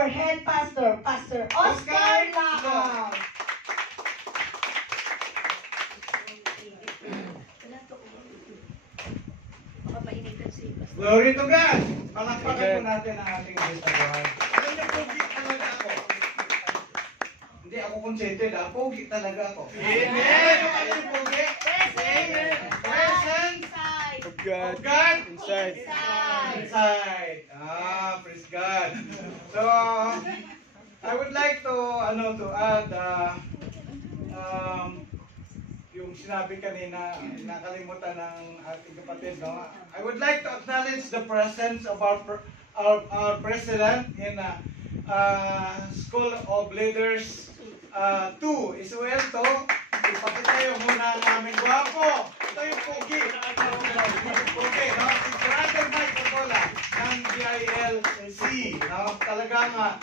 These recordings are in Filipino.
our head pastor, Pastor Oscar Laab. Glory to God! Palakpakan po natin ang ating Diyos na Lord. Alam niyo, pogi talaga ako. Hindi ako consented, pogi talaga ako. Amen! Ano pogi? Amen! Presence Of God. of God Inside. inside. Praise God. So, I would like to add yung sinabi kanina, nakalimutan ng ating kapatid, no? I would like to acknowledge the presence of our president in School of Leaders 2. Isuel to, ipakita yung muna ng aming gwapo. Ito yung pogi. Pogi, no? Si Brother Mike Cotola ng GILC, no? Talagang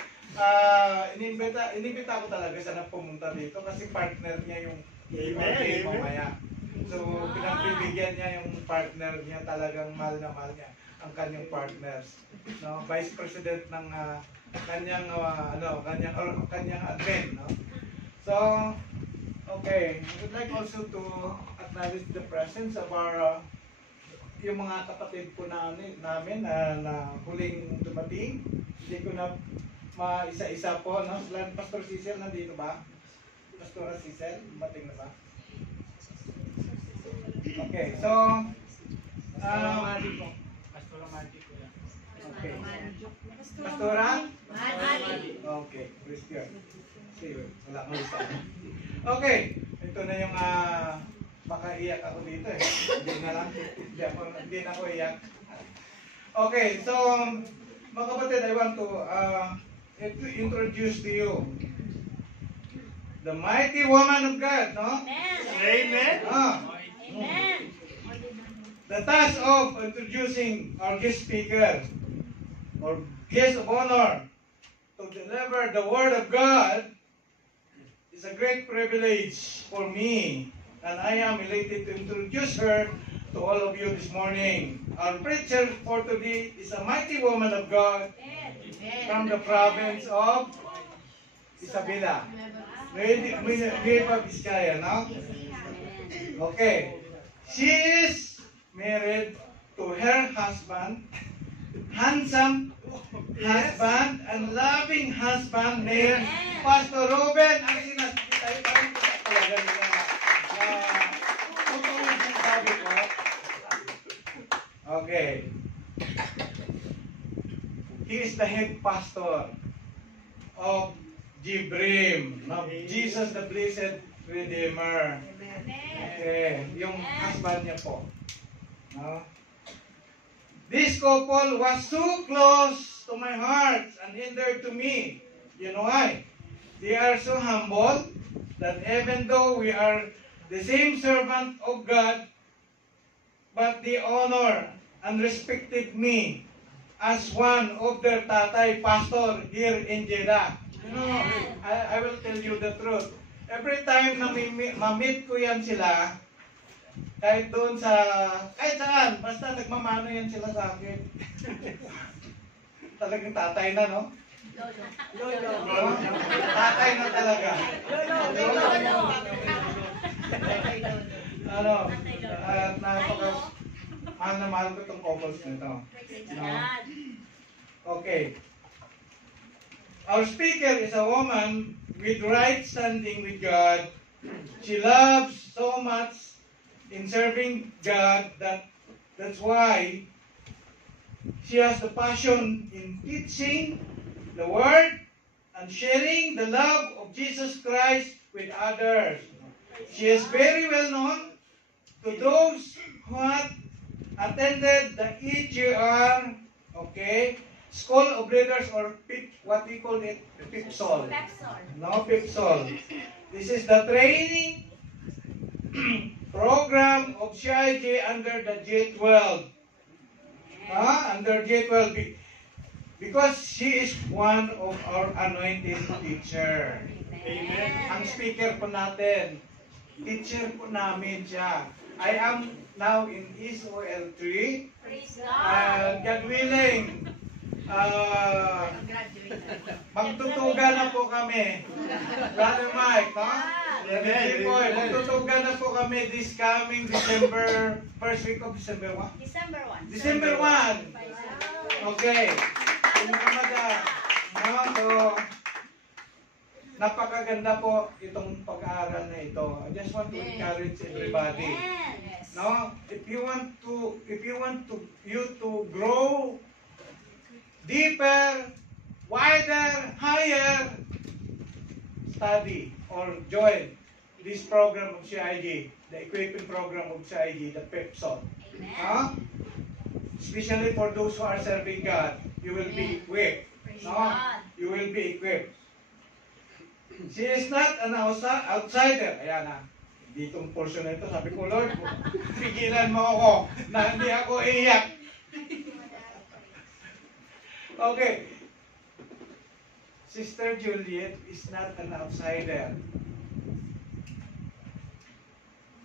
inimbita ko talaga siya na pumunta dito kasi partner niya yung Amen. mamaya. So, pinagbibigyan niya yung partner niya, talagang mahal na mahal niya ang kanyang partners. No, Vice President ng kanyang kanyang admin, no. So, okay, I would like also to acknowledge the presence of our yung mga kapatid po namin na huling dumating. Hindi ko na maisa-isa po, no. Pastor Cecil nandito ba? Pastora Cecil, dumating na ba? Okay, so Pastora Magic ko yan. Okay. Pastora? Okay, praise God. See, wala akong isa. Okay, ito na yung makaiyak ako dito eh. Hindi na ako iyak. Okay, so mga kapatid, I want to introduce to you the mighty woman of God, no? Amen. Amen. The task of introducing our guest speaker or guest of honor to deliver the word of God is a great privilege for me, and I am elated to introduce her to all of you this morning. Our preacher for today is a mighty woman of God from the province of Isabela, Nueva Vizcaya, no? Okay. She is married to her husband, handsome husband, and loving husband named Pastor Ruben. Ang sinasabi talaga nila. Totoo yung sinasabi ko. Okay. He is the head pastor of Jibrim, of Jesus the Blessed Redeemer. Okay, yung husband niya po. No? This couple was so close to my heart and dear to me. You know why? They are so humble that even though we are the same servant of God, but they honor and respected me as one of their tatay pastor here in Jeddah. You know, I will tell you the truth. Every time na ma-meet ko yan sila, kahit doon kahit saan, basta nagmamano yan sila sa akin. Talagang tatay na, no? Lolo. Tatay na talaga. Lolo. Mahal na mahal ko itong couples nito. No? Okay. Our speaker is a woman with right standing with God. She loves so much in serving God that's why she has the passion in teaching the word and sharing the love of Jesus Christ with others. She is very well known to those who have attended the EGR, okay, School of Leaders, or what we call it, PIPSOL. No, PIPSOL. This is the training program of CIJ under the J12. Under J12. Because she is one of our anointed teacher. Amen. Ang speaker po natin, teacher po namin siya. I am now in ESOL 3. God willing, magtutugan na po kami. Brother Mike, no? Amen. Magtutugan na po kami this coming December, first week of December 1? December 1. December 1. Okay. Kumaganda. No? So, napakaganda po itong pag-aaral na ito. I just want to encourage everybody. Yes. No? If you want you to grow deeper, wider, higher, study or join this program of CIG, the equipping program of CIG, the PEPSOT. Amen. Huh? Especially for those who are serving God, you will be equipped. Praise No? God. You will be equipped. She is not an outsider. Ayan na. Ditong portion na ito, sabi ko, Lord, pigilan mo ako na hindi ako iiyak. Okay. Sister Juliet is not an outsider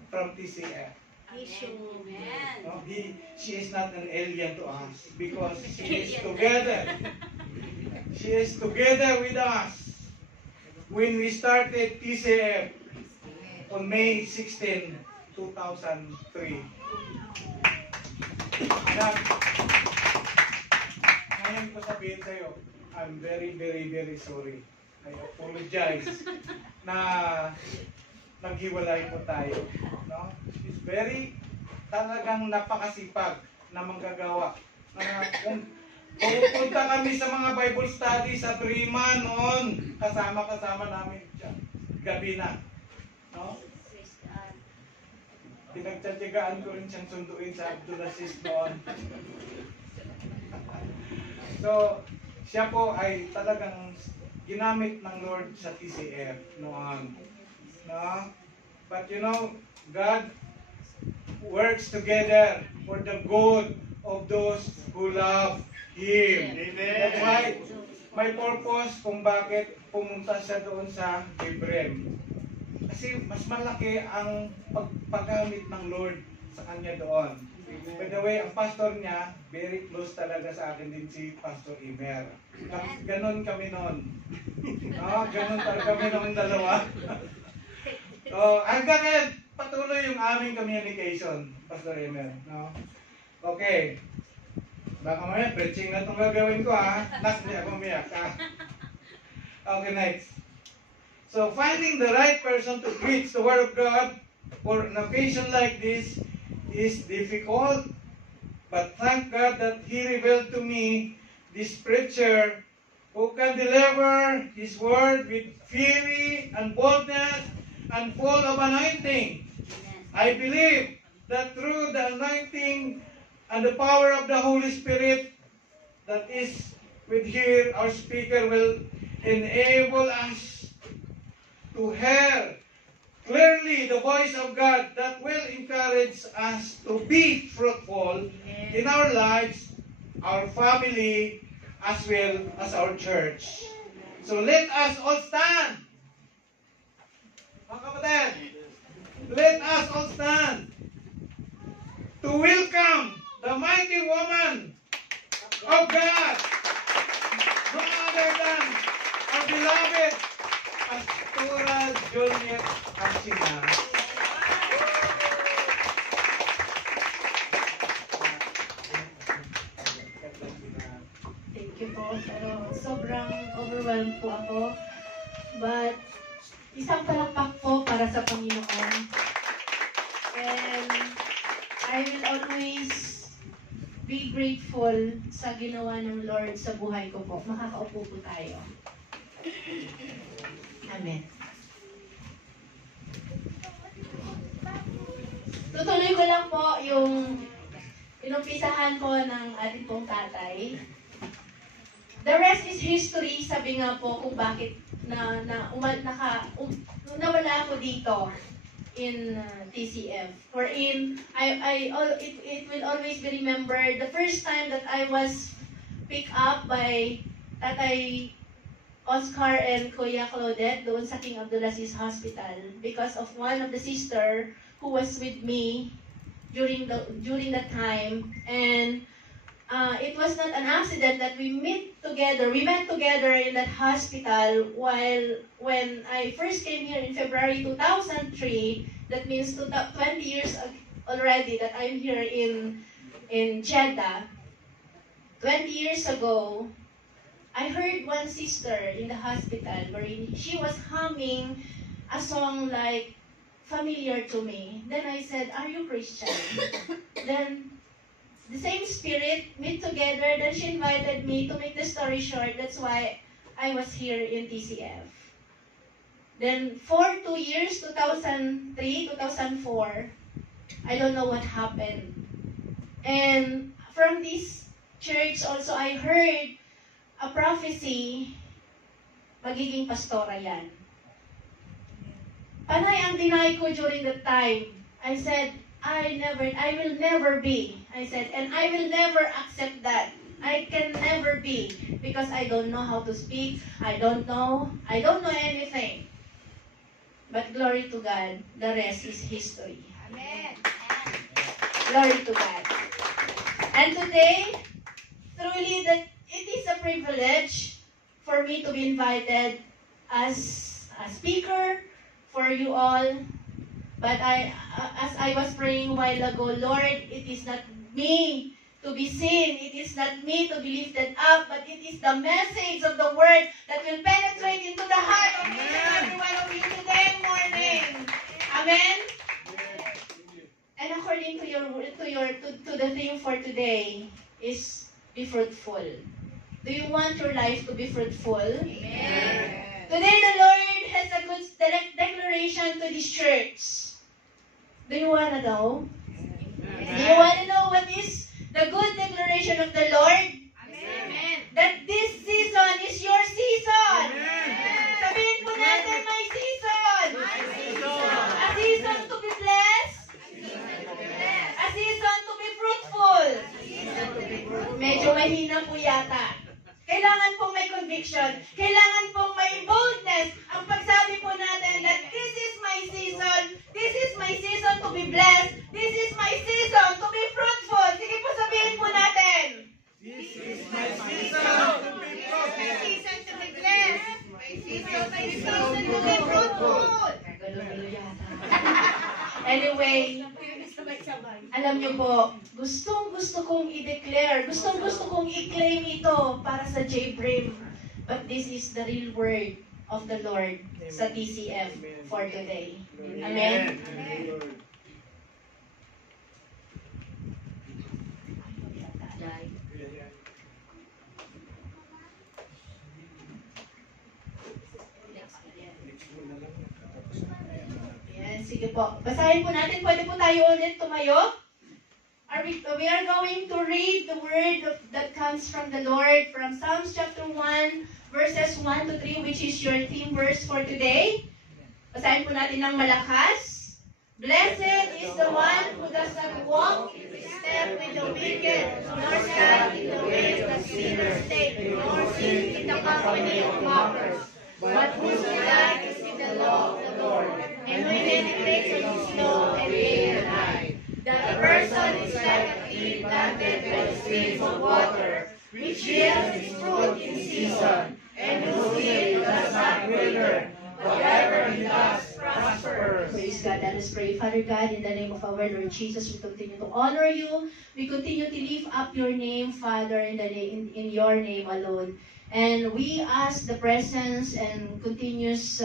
from TCF. Amen. No? She is not an alien to us because she is together. She is together with us when we started TCF on May 16, 2003. Ngayon ko sabihin sa'yo, I'm very, very, very sorry. I apologize na naghiwalay po tayo. No? She's very, talagang napakasipag na manggagawa. Kung pupunta kami sa mga Bible study sa Prima noon, kasama-kasama namin dyan. Gabi na. No? Praise God. Pinagtsatsagaan ko rin siyang sunduin sa Abdulaziz noon. So, siya po ay talagang ginamit ng Lord sa TCF noon. No? But you know, God works together for the good of those who love Him. Amen. That's why may purpose kung bakit pumunta siya doon sa Ibrahim. Kasi mas malaki ang paggamit ng Lord sa kanya doon. By the way, ang pastor niya, very close talaga sa akin din si Pastor Imer. Ganon kami noon. No, ganon talaga kami noong dalawa. So, hanggang ngayon, patuloy yung aming communication, Pastor Imer. No? Okay. Baka mamaya, preaching na itong gagawin ko ha. Hindi ako umiyak ha. Okay, next. So, finding the right person to preach the Word of God for an occasion like this is difficult. But thank God that He revealed to me this preacher who can deliver His Word with fury and boldness and full of anointing. I believe that through the anointing and the power of the Holy Spirit that is with here, our speaker will enable us to hear clearly the voice of God that will encourage us to be fruitful in our lives, our family, as well as our church. So let us all stand. Mga kapatid, let us all stand to welcome the mighty woman of God, no other than our beloved Pastora Juliet Arcina. Thank you po. Pero sobrang overwhelmed po ako. But isang palakpak po para sa Panginoon. And I will always be grateful sa ginawa ng Lord sa buhay ko po. Makakaupo po tayo. Amen. Tutuloy ko lang po yung inumpisahan ko ng ating pong tatay. The rest is history, sabi nga po kung bakit nawala ako dito in TCF. Wherein, it will always be remembered the first time that I was picked up by Tatay Oscar and Kuya Claudette doon sa King Abdulaziz Hospital because of one of the sister who was with me during that time. And it was not an accident that we met together in that hospital when I first came here in February 2003. That means 20 years already that I'm here in Jeddah. 20 years ago, I heard one sister in the hospital wherein she was humming a song like familiar to me. Then I said, "Are you Christian?" Then the same spirit meet together. Then she invited me. To make the story short, that's why I was here in TCF. Then for 2 years, 2003, 2004, I don't know what happened. And from this church also, I heard a prophecy, magiging pastora yan. Panay ang deny ko during that time. I said, I will never be. I said, and I will never accept that. I can never be because I don't know how to speak. I don't know anything. But glory to God, the rest is history. Amen. Glory to God. And today, truly that it is a privilege for me to be invited as a speaker for you all. But as I was praying a while ago, Lord, it is not me to be seen, it is not me to be lifted up, but it is the message of the word that will penetrate into the heart of each and every one of you today morning. Amen. And according to the theme for today is be fruitful. Do you want your life to be fruitful? Amen. Today the Lord has a good declaration to this church. Do you want to know? Do you want to know what is the good declaration of the Lord? Amen. That this season is your season. Amen. Sabihin po natin, may season. A season to be blessed. A season to be fruitful. Medyo mahina po yata. Kailangan pong may conviction. Kailangan pong may boldness. Ang pagsabi po natin that this is my season. This is my season to be blessed. This is my season to be fruitful. Sige po sabihin po natin. This is my season to be My season to be blessed. My season to be fruitful. Gulo-gulo yata. Anyway, alam niyo po, gustong-gusto kong i-declare, gustong-gusto kong i-claim ito para sa J-Brim. But this is the real word of the Lord sa TCF for today. Amen? Yan, sige po. Basahin po natin. Pwede po tayo ulit tumayo. We are going to read the word that comes from the Lord from Psalms chapter 1, verses 1 to 3, which is your theme verse for today. Basahin po natin ng malakas. Blessed is the one who does not walk in step with the wicked, nor stand in the way that sinners take, nor sit in the company of mockers, but whose delight is in the law of the Lord, and who meditates on his law and day and night. That person is like a tree planted by the streams of water, which yields its fruit in season, and whose leaf does not wither. Whatever he does prospers. Praise God. Let us pray. Father God, in the name of our Lord Jesus, we continue to honor you. We continue to lift up your name, Father, in your name alone. And we ask the presence and continuous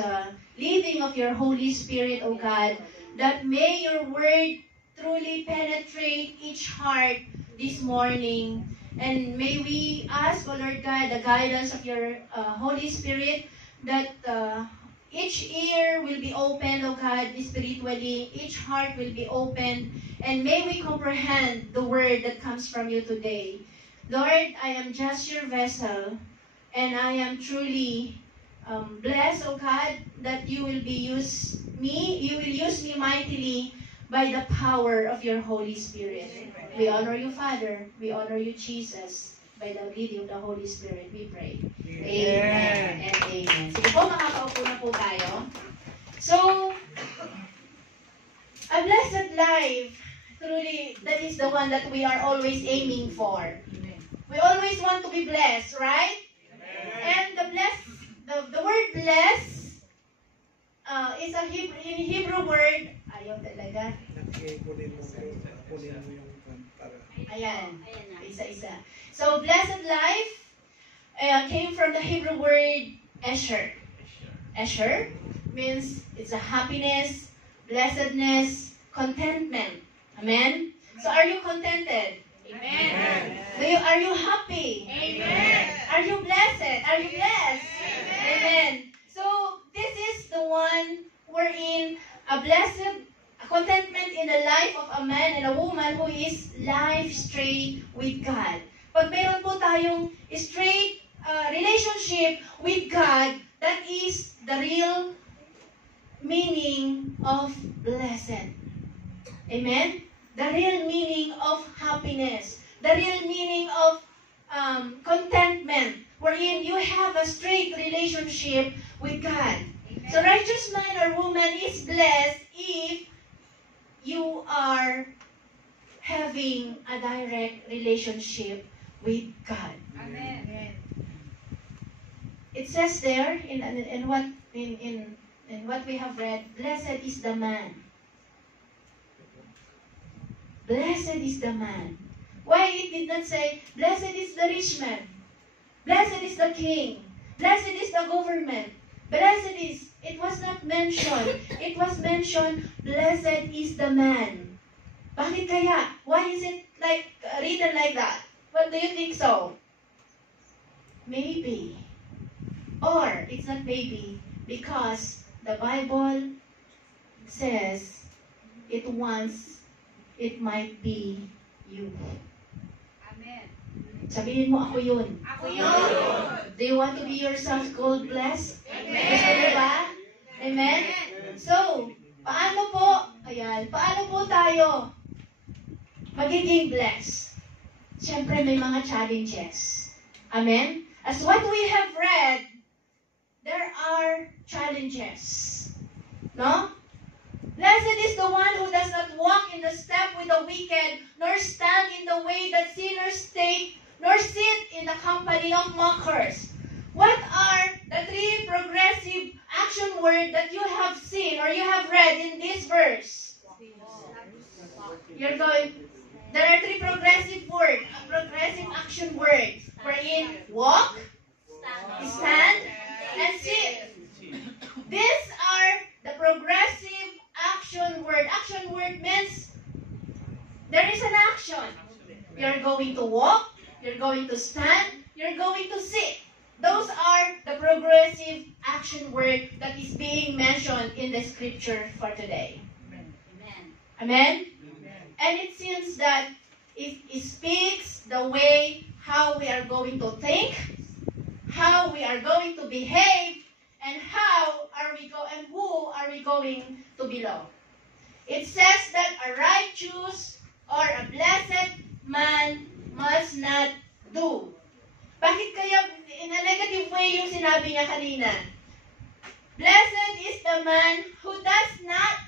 leading of your Holy Spirit, O God, that may your word truly penetrate each heart this morning. And may we ask, O Lord God, the guidance of your Holy Spirit, that each ear will be open, O God, spiritually. Each heart will be open. And may we comprehend the word that comes from you today. Lord, I am just your vessel. And I am truly blessed, O God, that you will use me mightily by the power of your Holy Spirit. We honor you, Father. We honor you, Jesus. By the leading of the Holy Spirit, we pray. Amen and amen. Sige po, makakaupo na po tayo. So, a blessed life, truly, that is the one that we are always aiming for. want to be blessed, right? And the word bless is a Hebrew word. Ayaw talaga. Ayan. Isa-isa. So, blessed life came from the Hebrew word Esher. Esher means it's a happiness, blessedness, contentment. Amen? So, are you contented? Amen. Are you happy? Amen. Are you blessed? Are you blessed? Amen. So, this is the one wherein a contentment in the life of a man and a woman who is life straight with God. Pag meron po tayong straight relationship with God, that is the real meaning of blessed. Amen? The real meaning of happiness. The real meaning of contentment, wherein you have a straight relationship with God. Amen. So righteous man or woman is blessed if you are having a direct relationship with God. Amen. It says there in what we have read, blessed is the man. Blessed is the man. Why it did not say, blessed is the rich man, blessed is the king, blessed is the government, blessed is, it was not mentioned. It was mentioned, blessed is the man. Bakit kaya? Why is it written like that? What do you think so? Maybe. Or, it's not maybe, because the Bible says it might be you. Amen. Sabihin mo, ako yun. Ako yun. Do you want to be yourself called blessed? Amen. Gusto mo ba? Amen? So, paano po tayo magiging blessed? Siyempre, may mga challenges. Amen? As what we have read, there are challenges. No? Blessed is the one who does not walk in the step with the wicked, nor stand in the way that sinners take, nor sit in the company of mockers. What are the three progressive action words that you have seen or you have read in this verse? There are three progressive action words. Wherein walk, stand, and sit. These are the progressive action word. Action word means there is an action. You're going to walk, you're going to stand, you're going to sit. Those are the progressive action word that is being mentioned in the scripture for today. Amen? And it seems that it speaks the way how we are going to think, how we are going to behave, and who are we going to belong. It says that a righteous or a blessed man must not do. Bakit kaya in a negative way yung sinabi niya kanina? Blessed is the man who does not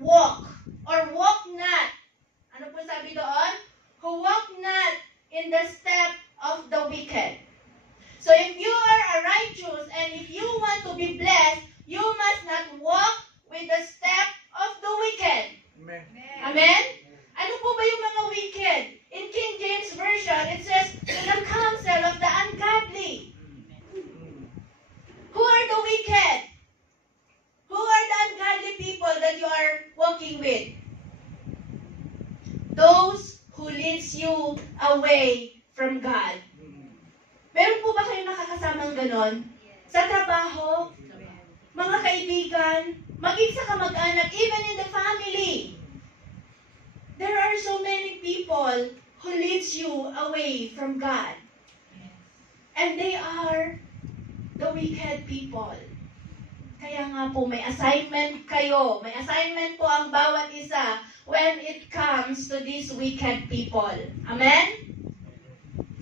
walk or walk not. Ano po sabi doon? Who walk not in the step of the wicked. So if you are a righteous and if you want to be blessed, you must not walk with the step of the wicked. Amen. Amen? Ano po ba yung mga wicked? In King James Version, it says, the counsel of the ungodly. Who are the wicked? Who are the ungodly people that you are walking with? Those who leads you away from God. Meron po ba kayong nakakasamang ganon? Sa trabaho, mga kaibigan, maging sa kamag-anak, even in the family. There are so many people who leads you away from God. And they are the wicked people. Kaya nga po, may assignment kayo. May assignment po ang bawat isa when it comes to these wicked people. Amen?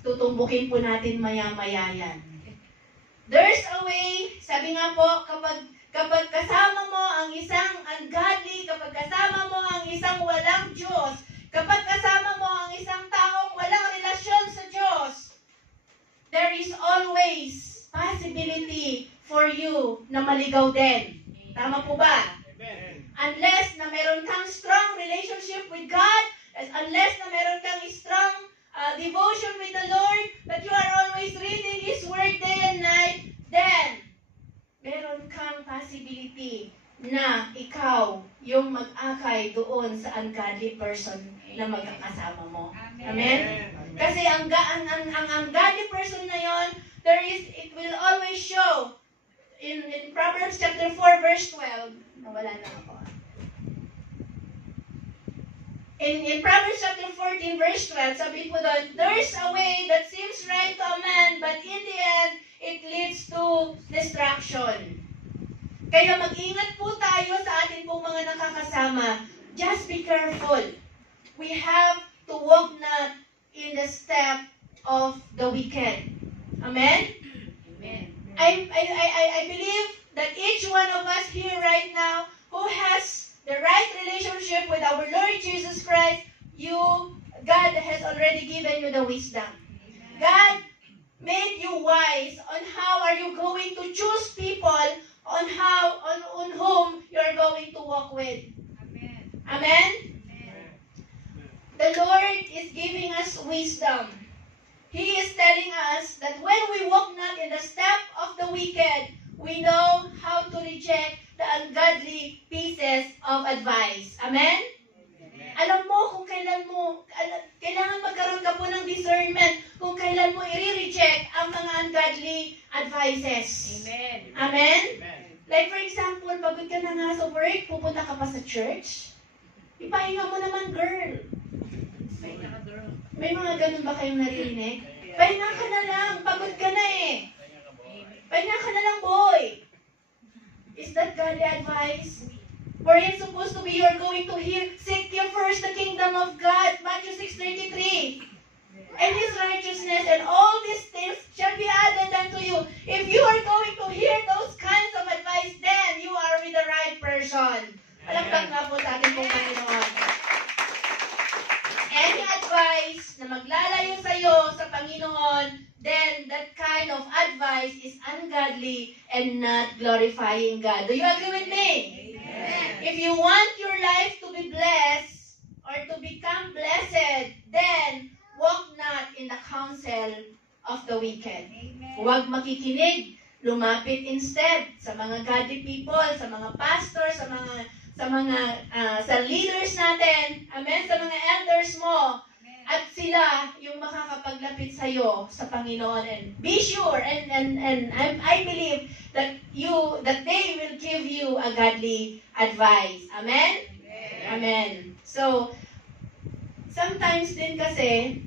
Tutumbukin po natin maya-maya yan. There's a way, sabi nga po, kapag kasama mo ang isang ungodly, kapag kasama mo ang isang walang Diyos, kapag kasama mo ang isang taong walang relasyon sa Diyos, there is always possibility for you na maligaw din. Tama po ba? Unless na meron kang strong relationship with God, unless na meron kang strong devotion with the Lord, that you are always reading His Word day and night, then meron kang possibility na ikaw yung mag-akay doon sa ungodly person na magkakasama mo. Amen? Kasi ang ungodly person na yon, it will always show in Proverbs chapter 4 verse 12. Nawala na ako. In Proverbs chapter 14 verse 12, sabi po doon, there's a way that seems right to a man, but in the end, it leads to destruction. Kaya mag-ingat po tayo sa atin pong mga nakakasama. Just be careful. We have to walk not in the step of the wicked. Amen? Amen. I believe that each one of us here right now who has the right relationship with our Lord Jesus Christ, God has already given you the wisdom. God made you wise on how are you going to choose people on whom you are going to walk with. Amen. Amen? The Lord is giving us wisdom. He is telling us that when we walk not in the step of the wicked, we know how to reject the ungodly pieces of advice. Amen? Alam mo kung kailangan magkaroon ka po ng discernment kung kailan mo i-reject ang mga ungodly advices. Amen? Amen? Like for example, pagod ka na nga sa work, pupunta ka pa sa church, ipahinga mo naman, girl. May mga ganun ba kayong naririnig? Pahinga ka na lang, pagod ka na eh. Pahinga ka na lang, boy. Is that godly advice? Or it's supposed to be you're going to hear, seek ye first the kingdom of God, Matthew 6:33. And His righteousness and all these things shall be added unto you. If you are going to hear those kinds of advice, then you are with the right person. Palakpak nga po sa ating pong Panginoon. Any advice na maglalayo sa iyo sa Panginoon, then that kind of advice is ungodly and not glorifying God. Do you agree with me? Amen. If you want your life to be blessed or to become blessed, then walk not in the counsel of the wicked. Huwag makikinig, lumapit instead sa mga godly people, sa mga pastors, sa leaders natin, amen, sa mga elders mo. At sila yung makakapaglapit sa iyo sa Panginoon, and be sure and I believe that they will give you a godly advice. Amen? Amen. So sometimes din kasi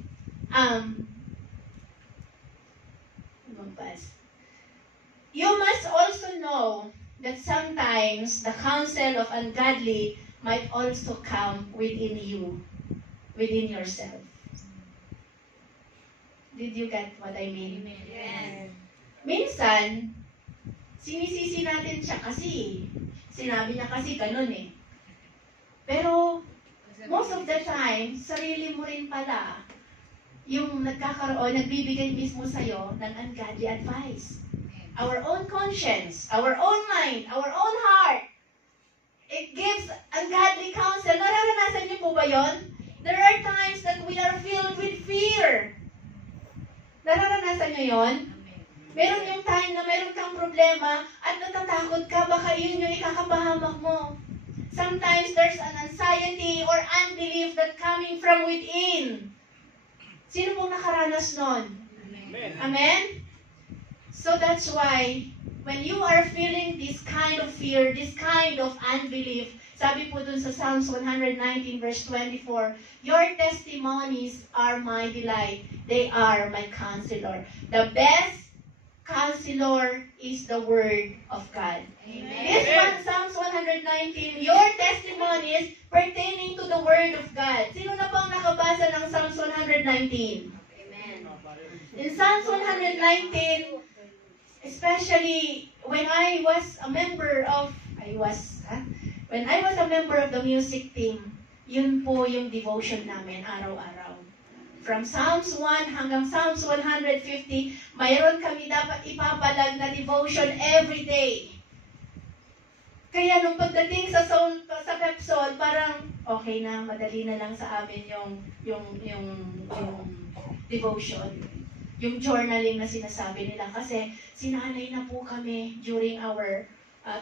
you must also know that sometimes the counsel of ungodly might also come within you, within yourself. Did you get what I mean? Yes. Minsan, sinisisi natin siya kasi sinabi niya kasi ganun eh. Pero most of the time, sarili mo rin pala yung nagbibigay mismo sa'yo ng ungodly advice. Our own conscience, our own mind, our own heart, it gives ungodly counsel. Nararanasan niyo po ba yon? There are times that we are filled with fear. Nararanasan niyo yon? Meron yung time na meron kang problema at natatakot ka, baka yun yung ikakapahamak mo. Sometimes there's an anxiety or unbelief that coming from within. Sino pong nakaranas nun? Amen? Amen? So that's why, when you are feeling this kind of fear, this kind of unbelief, sabi po dun sa Psalms 119 verse 24, your testimonies are my delight. They are my counselor. The best counselor is the word of God. Amen. This one, Psalms 119, your testimonies pertaining to the word of God. Sino na bang nakabasa ng Psalms 119? Amen. In Psalms 119, especially when I was a member of the music team, yun po yung devotion namin araw-araw. From Psalms 1 hanggang Psalms 150, mayroon kami dapat ipapalag na devotion every day. Kaya nung pagdating sa Pepsol, parang okay na, madali na lang sa amin yung devotion. Yung journaling na sinasabi nila. Kasi sinanay na po kami during our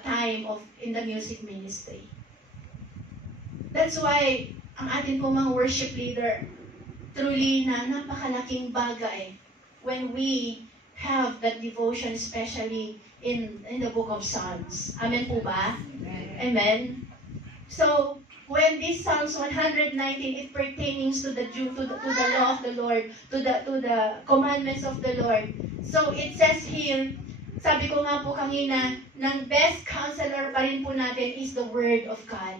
time in the music ministry. That's why, ang atin po mga worship leader, truly na napakalaking bagay when we have that devotion, especially in the book of Psalms. Amen po ba? Amen. So, when this Psalms 119, it pertains to the law of the Lord, to the commandments of the Lord. So, it says here, sabi ko nga po kanina, ng best counselor pa rin po natin is the Word of God.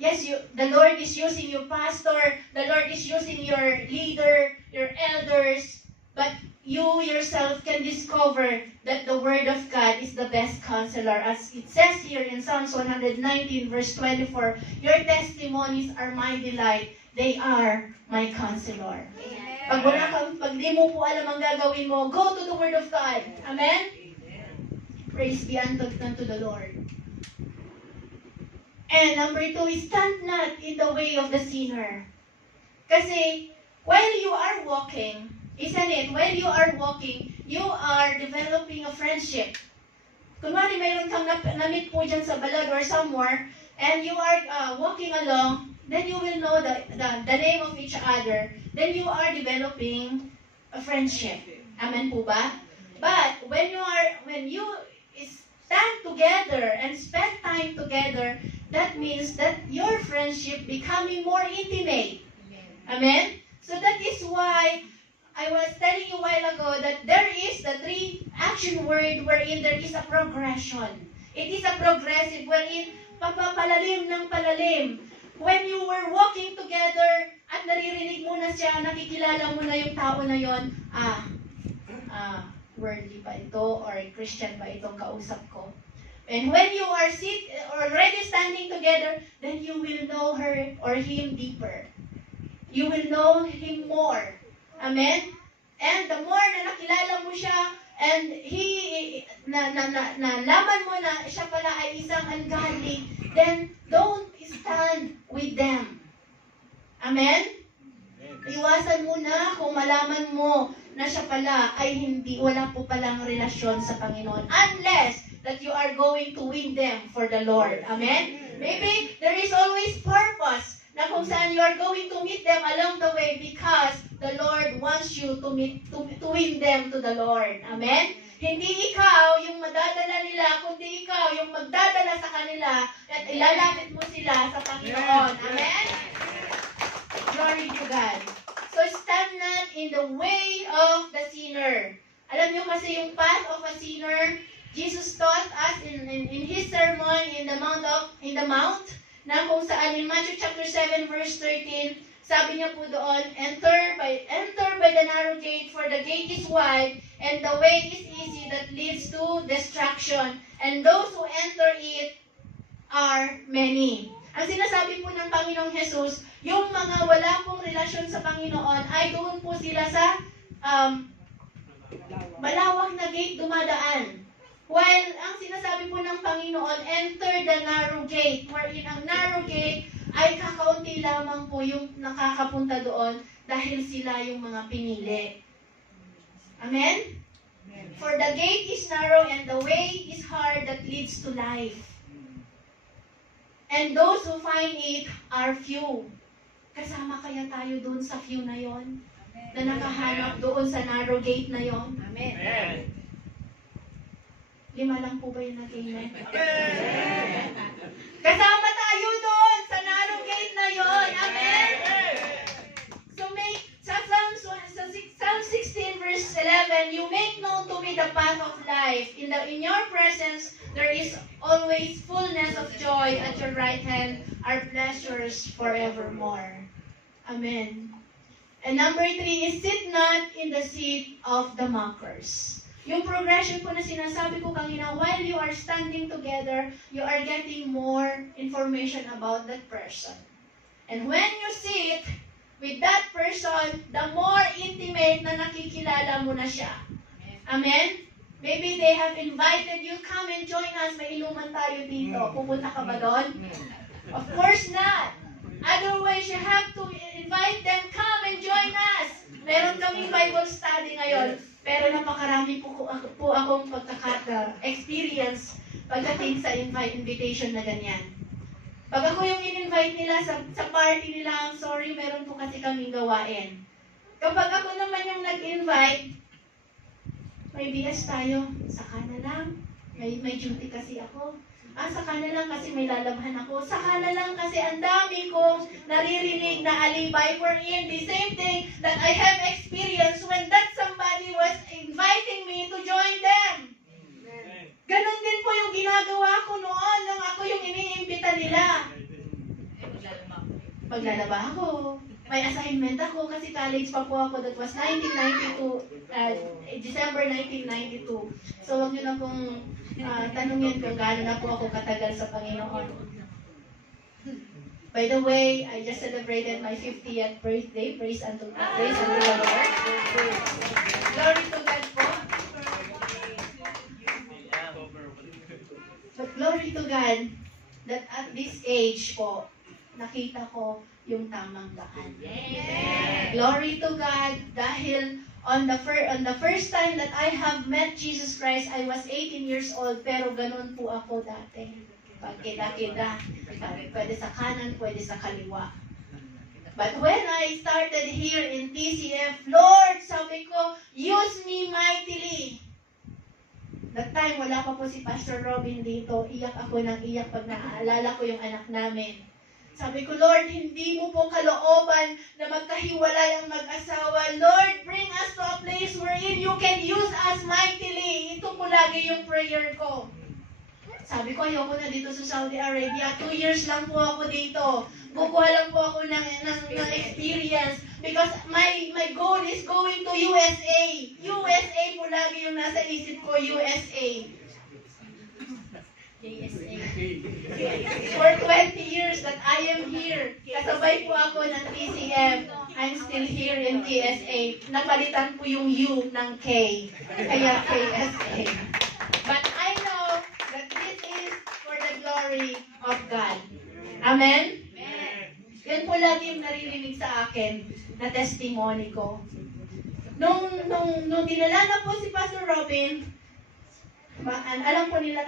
Yes, the Lord is using you, pastor. The Lord is using your leader, your elders. But you yourself can discover that the Word of God is the best counselor. As it says here in Psalms 119 verse 24, your testimonies are my delight. They are my counselor. Pag di mo po alam ang gagawin mo, go to the Word of God. Amen? Praise be unto the Lord. And number 2 is stand not in the way of the sinner. Kasi while you are walking, isn't it? While you are walking, you are developing a friendship. Kunwari mayroon kang na-meet po dyan sa balag or somewhere, and you are walking along, then you will know the name of each other. Then you are developing a friendship. Amen po ba? But when you stand together and spend time together, that means that your friendship becoming more intimate. Amen? So that is why I was telling you a while ago that there is the 3 action word wherein there is a progression. It is a progressive wherein pagpapalalim ng palalim. When you were walking together at naririnig mo na siya, nakikilala mo na yung tao na yon, worldly ba ito or Christian ba itong kausap ko? And when you are already standing together, then you will know her or him deeper. You will know him more. Amen? And the more na nakilala mo siya, and nalaman mo na siya pala ay isang ungodly, then don't stand with them. Amen? Iwasan mo na kung malaman mo na siya pala ay wala po palang relasyon sa Panginoon. Unless that you are going to win them for the Lord. Amen? Maybe there is always purpose na kung saan you are going to meet them along the way because the Lord wants you to win them to the Lord. Amen? Hindi ikaw yung madadala nila, kundi ikaw yung magdadala sa kanila at ilalapit mo sila sa Panginoon. Amen? Glory to God. So stand not in the way of the sinner. Alam nyo kasi yung path of a sinner, Jesus taught us in his sermon in the mount, na kung saan in Matthew chapter 7 verse 13, sabi niya po doon, enter by the narrow gate, for the gate is wide, and the way is easy that leads to destruction, and those who enter it are many. Ang sinasabi po ng Panginoong Jesus, yung mga wala pong relasyon sa Panginoon, ay doon po sila sa malawak na gate dumadaan. While ang sinasabi po ng Panginoon, enter the narrow gate, wherein ang narrow gate ay kakaunti lamang po yung nakakapunta doon dahil sila yung mga pinili. Amen? For the gate is narrow and the way is hard that leads to life. And those who find it are few. Kasama kaya tayo doon sa few na yon? Na nakahanap doon sa narrow gate na yon? Amen. Amen. 5 lang po ba yung nag-amen? Kasama tayo doon sa narrow gate na yon. Amen? So sa Psalm 16 verse 11, you make known to me the path of life. In your presence, there is always fullness of joy. At your right hand are pleasures forevermore. Amen. And number 3 is sit not in the seat of the mockers. Yung progression po na sinasabi ko kanina, while you are standing together, you are getting more information about that person. And when you sit, with that person, the more intimate na nakikilala mo na siya. Amen? Maybe they have invited you, come and join us, may inuman tayo dito. Pupunta ka ba doon? Of course not. Otherwise, you have to invite them, come and join us. Meron kaming Bible study ngayon, pero napakarami po akong experience pagdating sa invitation na ganyan. Pag ako yung in-invite nila sa party nila, I'm sorry, meron po kasi kaming gawain. Kapag ako naman yung nag-invite, may bias tayo, saka na lang. May duty kasi ako. Saka na lang kasi may lalabhan ako. Saka na lang kasi ang dami kong naririnig na alibay wherein the same thing that I have experienced when that somebody was inviting me to join them. Ganon din po yung ginagawa ko noon nung ako yung iniimbita nila. Maglalaba ako. May assignment ako kasi college pa po ako. That was 1992, December 1992. So wag nyo na pong tanungin kung gaano na po ako katagal sa Panginoon. By the way, I just celebrated my 50th birthday. Praise unto the Lord. Glory to God po. But glory to God that at this age po, nakita ko yung tamang daan. Glory to God dahil on the first time that I have met Jesus Christ, I was 18 years old, pero ganun po ako dati. Pagkida-kida, pwede sa kanan, pwede sa kaliwa. But when I started here in TCF, Lord, sabi ko, use me mightily. That time, wala pa po si Pastor Robin dito. Iyak ako ng iyak pag naaalala ko yung anak namin. Sabi ko, Lord, hindi mo po kalooban na magkahiwalay ang mag-asawa. Lord, bring us to a place wherein you can use us mightily. Ito po lagi yung prayer ko. Sabi ko, ayoko na dito sa Saudi Arabia. 2 years lang po ako dito. Kukuha lang po ako ng experience. Because my goal is going to USA. USA po lagi yung nasa isip ko, USA. USA. For 20 years that I am here, kasabay po ako ng TCF. I'm still here in TSA. Napalitan po yung U ng K. Kaya KSA. But I know that this is for the glory of God. Amen? Yan po lagi yung naririnig sa akin na testimony ko. Nung dinala na po si Pastor Robin, alam po nila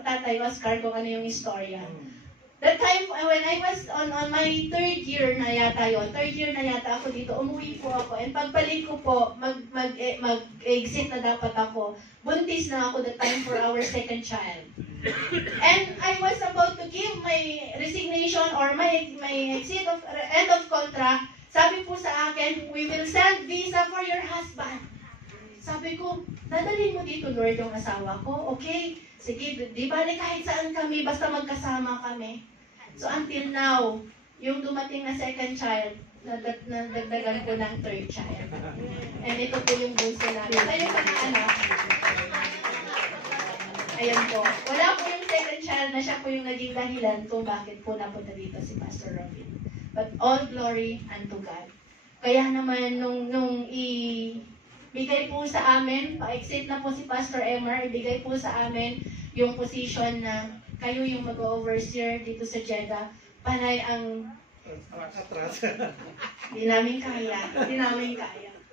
Tatay Oscar kung ano yung istorya. That time, when I was on my third year na yata ako dito, umuwi po ako. And pagbalik ko po, mag-exit na dapat ako. Buntis na ako that time for our second child. And I was about to give my resignation or my exit of end of contract. Sabi po sa akin, we will send visa for your husband. Sabi ko, dadalhin mo dito, Lord, yung asawa ko. Okay, sige, di bali kahit saan kami, basta magkasama kami. So until now, yung dumating na second child, nadagdagan ko ng third child. And ito po yung bunso namin. Kayo mga anak. Ayan po. Wala po yung second child na siya po yung naging dahilan kung bakit po napunta dito si Pastor Robin. But all glory unto God. Kaya naman nung ibigay po sa amin, pa-exit na po si Pastor Emmer, ibigay po sa amin yung position na kayo yung mag-overseer dito sa Jeddah. Panay ang atras. Di namin kaya.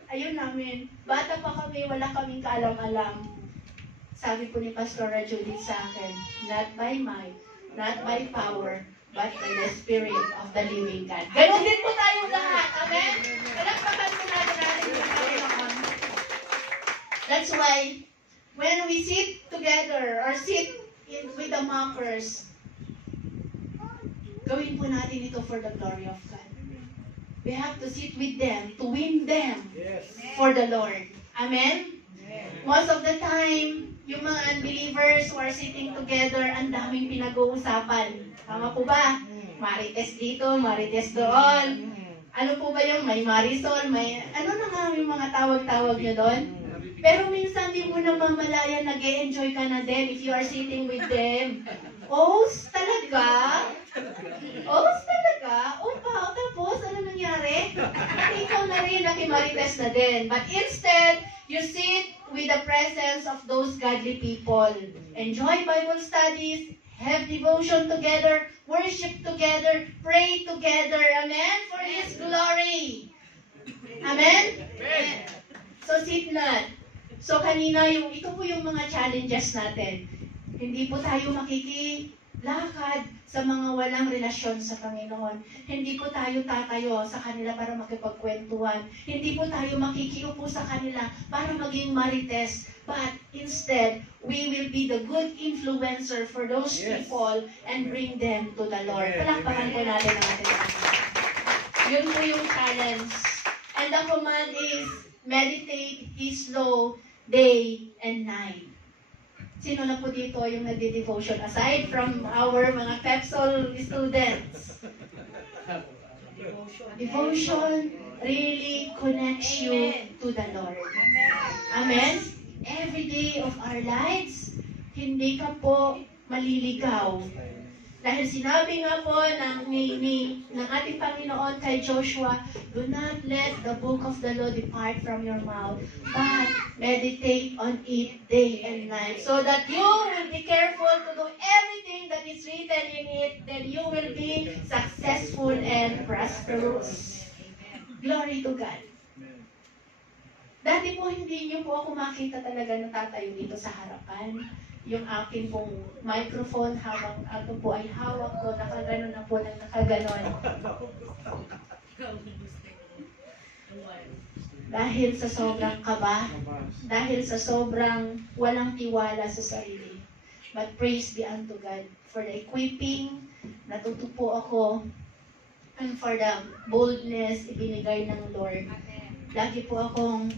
Ayun namin. Bata pa kami, wala kaming kaalam-alam. Sabi po ni Pastor Judith sa akin, not by might, not by power, but by the Spirit of the living God. Ganon din po tayong lahat. Amen? Palakpakan po natin yung Panginoon. That's why, when we sit together or sit with the mockers, gawin po natin ito for the glory of God. We have to sit with them, to win them for the Lord. Amen? Most of the time, yung mga unbelievers who are sitting together, ang daming pinag-uusapan. Tama po ba? Marites dito, marites doon. Ano po ba yung may marisol, may... Ano na nga yung mga tawag-tawag nyo doon? Pero minsan di mo na mamalayan, nag-e-enjoy ka na din if you are sitting with them. Oh, talaga? Oh, talaga? Oh, tapos, ano nangyari? ikaw na rin nakimarites na din. But instead, you sit with the presence of those godly people. Enjoy Bible studies, have devotion together, worship together, pray together. Amen? For His glory. Amen? So sit not. So kanina, ito po yung mga challenges natin. Hindi po tayo makikilakad sa mga walang relasyon sa Panginoon. Hindi po tayo tatayo sa kanila para makipagkwentuhan. Hindi po tayo makikiupo sa kanila para maging marites. But instead, we will be the good influencer for those people and bring them to the Lord. Palakpakan po natin ang ating Panginoon. Yun po yung challenge. And the command is, meditate His law day and night. Sino na po dito yung nagde-devotion aside from our mga Pepsol students? Devotion really connects you to the Lord. Amen? Every day of our lives, hindi ka po maliligaw. Dahil sinabi nga po ng ating Panginoon kay Joshua, do not let the book of the law depart from your mouth, but meditate on it day and night, so that you will be careful to do everything that is written in it, then you will be successful and prosperous. Glory to God. Dati po hindi niyo po ako makita talaga na tatayo dito sa harapan. Yung akin pong microphone habang ako po ay hawak ko, nakaganon na po ng nakaganon. Dahil sa sobrang kaba, dahil sa sobrang walang tiwala sa sarili. But praise be unto God for the equipping, natuto po ako, and for the boldness ibinigay ng Lord. Lagi po akong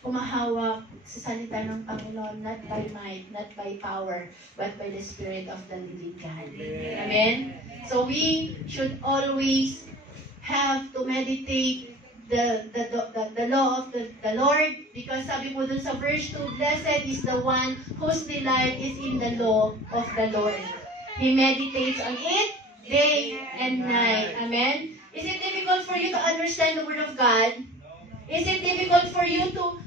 humahawak sa salita ng Panginoon, not by might, not by power, but by the Spirit of the living God. Amen? So we should always have to meditate the law of the Lord, because sabi po dun sa verse 2, blessed is the one whose delight is in the law of the Lord. He meditates on it day and night. Amen? Is it difficult for you to understand the Word of God? Is it difficult for you to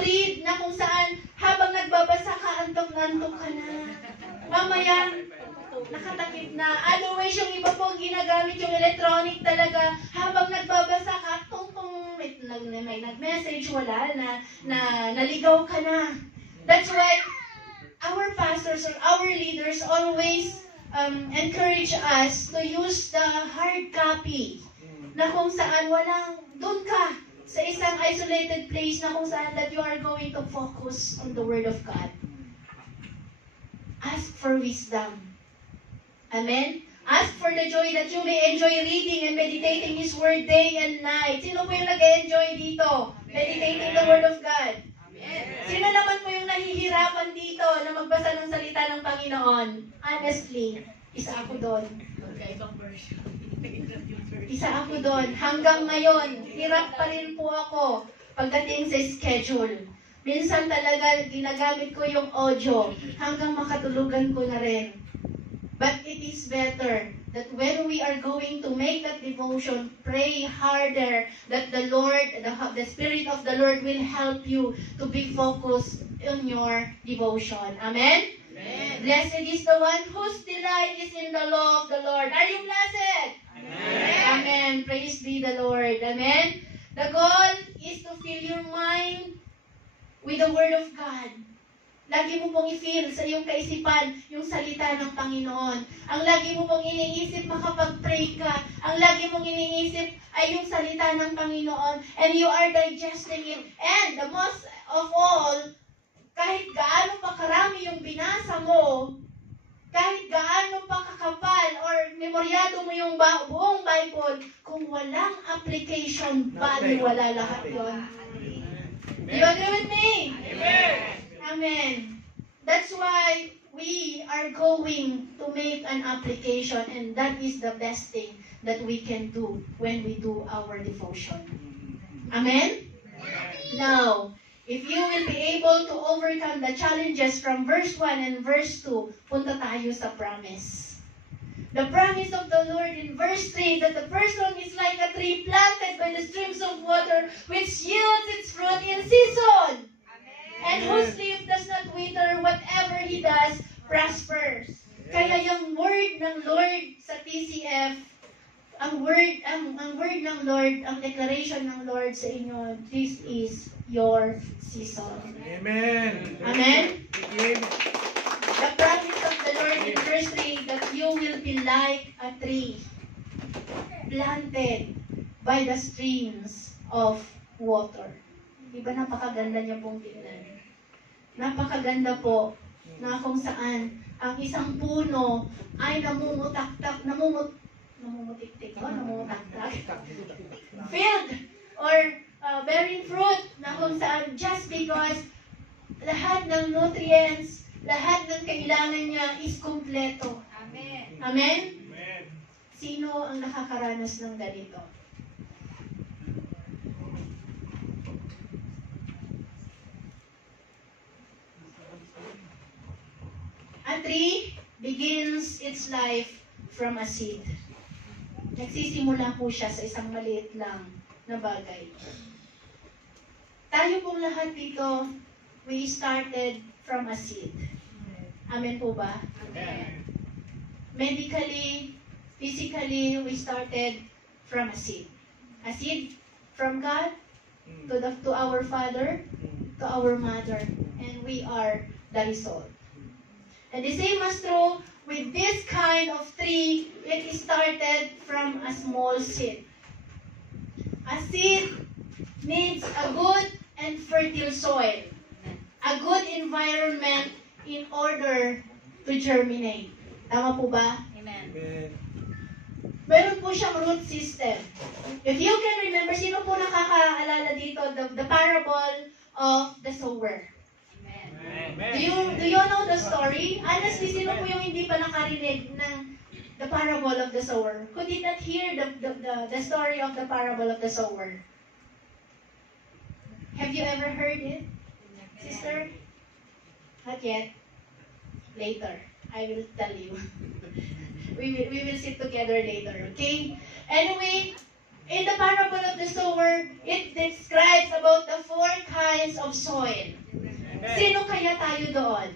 read na kung saan habang nagbabasa ka, antok-antok ka na. Mamaya, nakatakip na. Otherwise, yung iba po ginagamit yung electronic talaga. Habang nagbabasa ka, tungtong may nag-message, wala na, naligaw ka na. That's why our pastors or our leaders always encourage us to use the hard copy na kung saan doon ka sa isang isolated place na kung saan that you are going to focus on the Word of God. Ask for wisdom. Amen? Ask for the joy that you may enjoy reading and meditating His Word day and night. Sino po yung nag-enjoy dito? Meditating the Word of God. Amen. Sino naman po yung nahihirapan dito na magbasa ng salita ng Panginoon? Honestly, isa ako doon. Isa ako doon. Hanggang ngayon, hirap pa rin po ako pagdating sa schedule. Minsan talaga ginagamit ko yung audio hanggang makatulugan ko na rin. But it is better that when we are going to make that devotion, pray harder that the Lord, the Spirit of the Lord will help you to be focused on your devotion. Amen? Amen. Blessed is the one whose delight is in the law of the Lord. Are you blessed? Amen. Amen. Praise be the Lord. Amen. The goal is to fill your mind with the Word of God. Lagi mo pong i-feel sa iyong kaisipan yung salita ng Panginoon. Ang lagi mo pong iniisip makapag-pray ka. Ang lagi mong iniisip ay yung salita ng Panginoon. And you are digesting it. And the most of all, kahit gaano pa karami yung binasa mo, kahit gaano pa kakapal or memoryado mo yung buong Bible, kung walang application, wala lahat yun. Do you agree with me? Amen. Amen. That's why we are going to make an application, and that is the best thing that we can do when we do our devotion. Amen? Now, if you will be able to overcome the challenges from verse 1 and verse 2, punta tayo sa promise. The promise of the Lord in verse 3 that the person is like a tree planted by the streams of water which yields its fruit in season. And whose leaf does not wither, whatever he does prospers. Kaya yung word ng Lord sa TCF, ang word ng Lord, ang declaration ng Lord sa inyo, this is your season. Amen. Amen? Amen. The promise of the Lord in verse 3 that you will be like a tree planted by the streams of water. Diba napakaganda niya pong tingnan? Napakaganda po na kung saan ang isang puno ay namumutaktak, namumutiktik, filled or bearing fruit na kung saan just because lahat ng nutrients, lahat ng kailangan niya is kumpleto. Amen. Amen? Amen. Sino ang nakakaranas ng ganito? A tree begins its life from a seed. Nagsisimula po siya sa isang maliit lang na bagay. Tayo pong lahat dito, we started from a seed. Amen po ba? Amen. Medically, physically, we started from a seed. A seed from God to our father, to our mother, and we are the result. And the same is true with this kind of tree. It started from a small seed. A seed needs a good and fertile soil, a good environment in order to germinate. Tama po ba? Amen. Amen. Meron po siyang root system. If you can remember, sino po nakakaalala dito the parable of the sower? Amen. Do you know the story? Honestly, sino po yung hindi pa nakarinig ng the parable of the sower? Who did not hear the story of the parable of the sower? Have you ever heard it, sister? Not yet. Later, I will tell you. we will sit together later, okay? Anyway, in the parable of the sower, it describes about the 4 kinds of soil. Sino kaya tayo doon?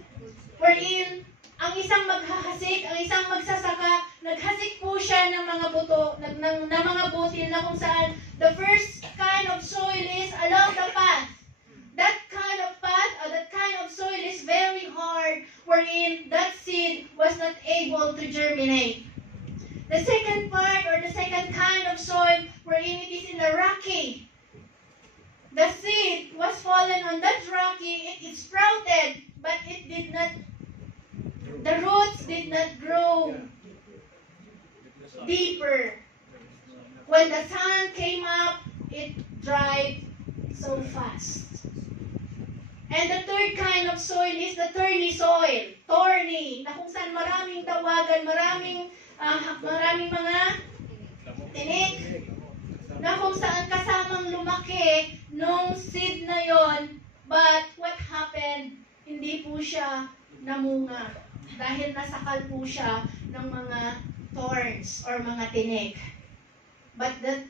Wherein, ang isang maghahasik, ang isang magsasaka, naghasik po siya ng mga buto, ng mga butil na kung saan the first kind of soil is along the path. That kind of path, or that kind of soil is very hard, wherein that seed was not able to germinate. The second part, or the second kind of soil, wherein it is in the rocky. The seed was fallen on that rocky, it sprouted, but it did not, the roots did not grow deeper. When the sun came up, it dried so fast. And the third kind of soil is the thorny soil. Thorny, na kung saan maraming tawagan, maraming mga tinik, na kung saan kasamang lumaki nung seed na yon, but what happened? Hindi po siya namunga dahil nasakal po siya ng mga thorns or mga tinik. But the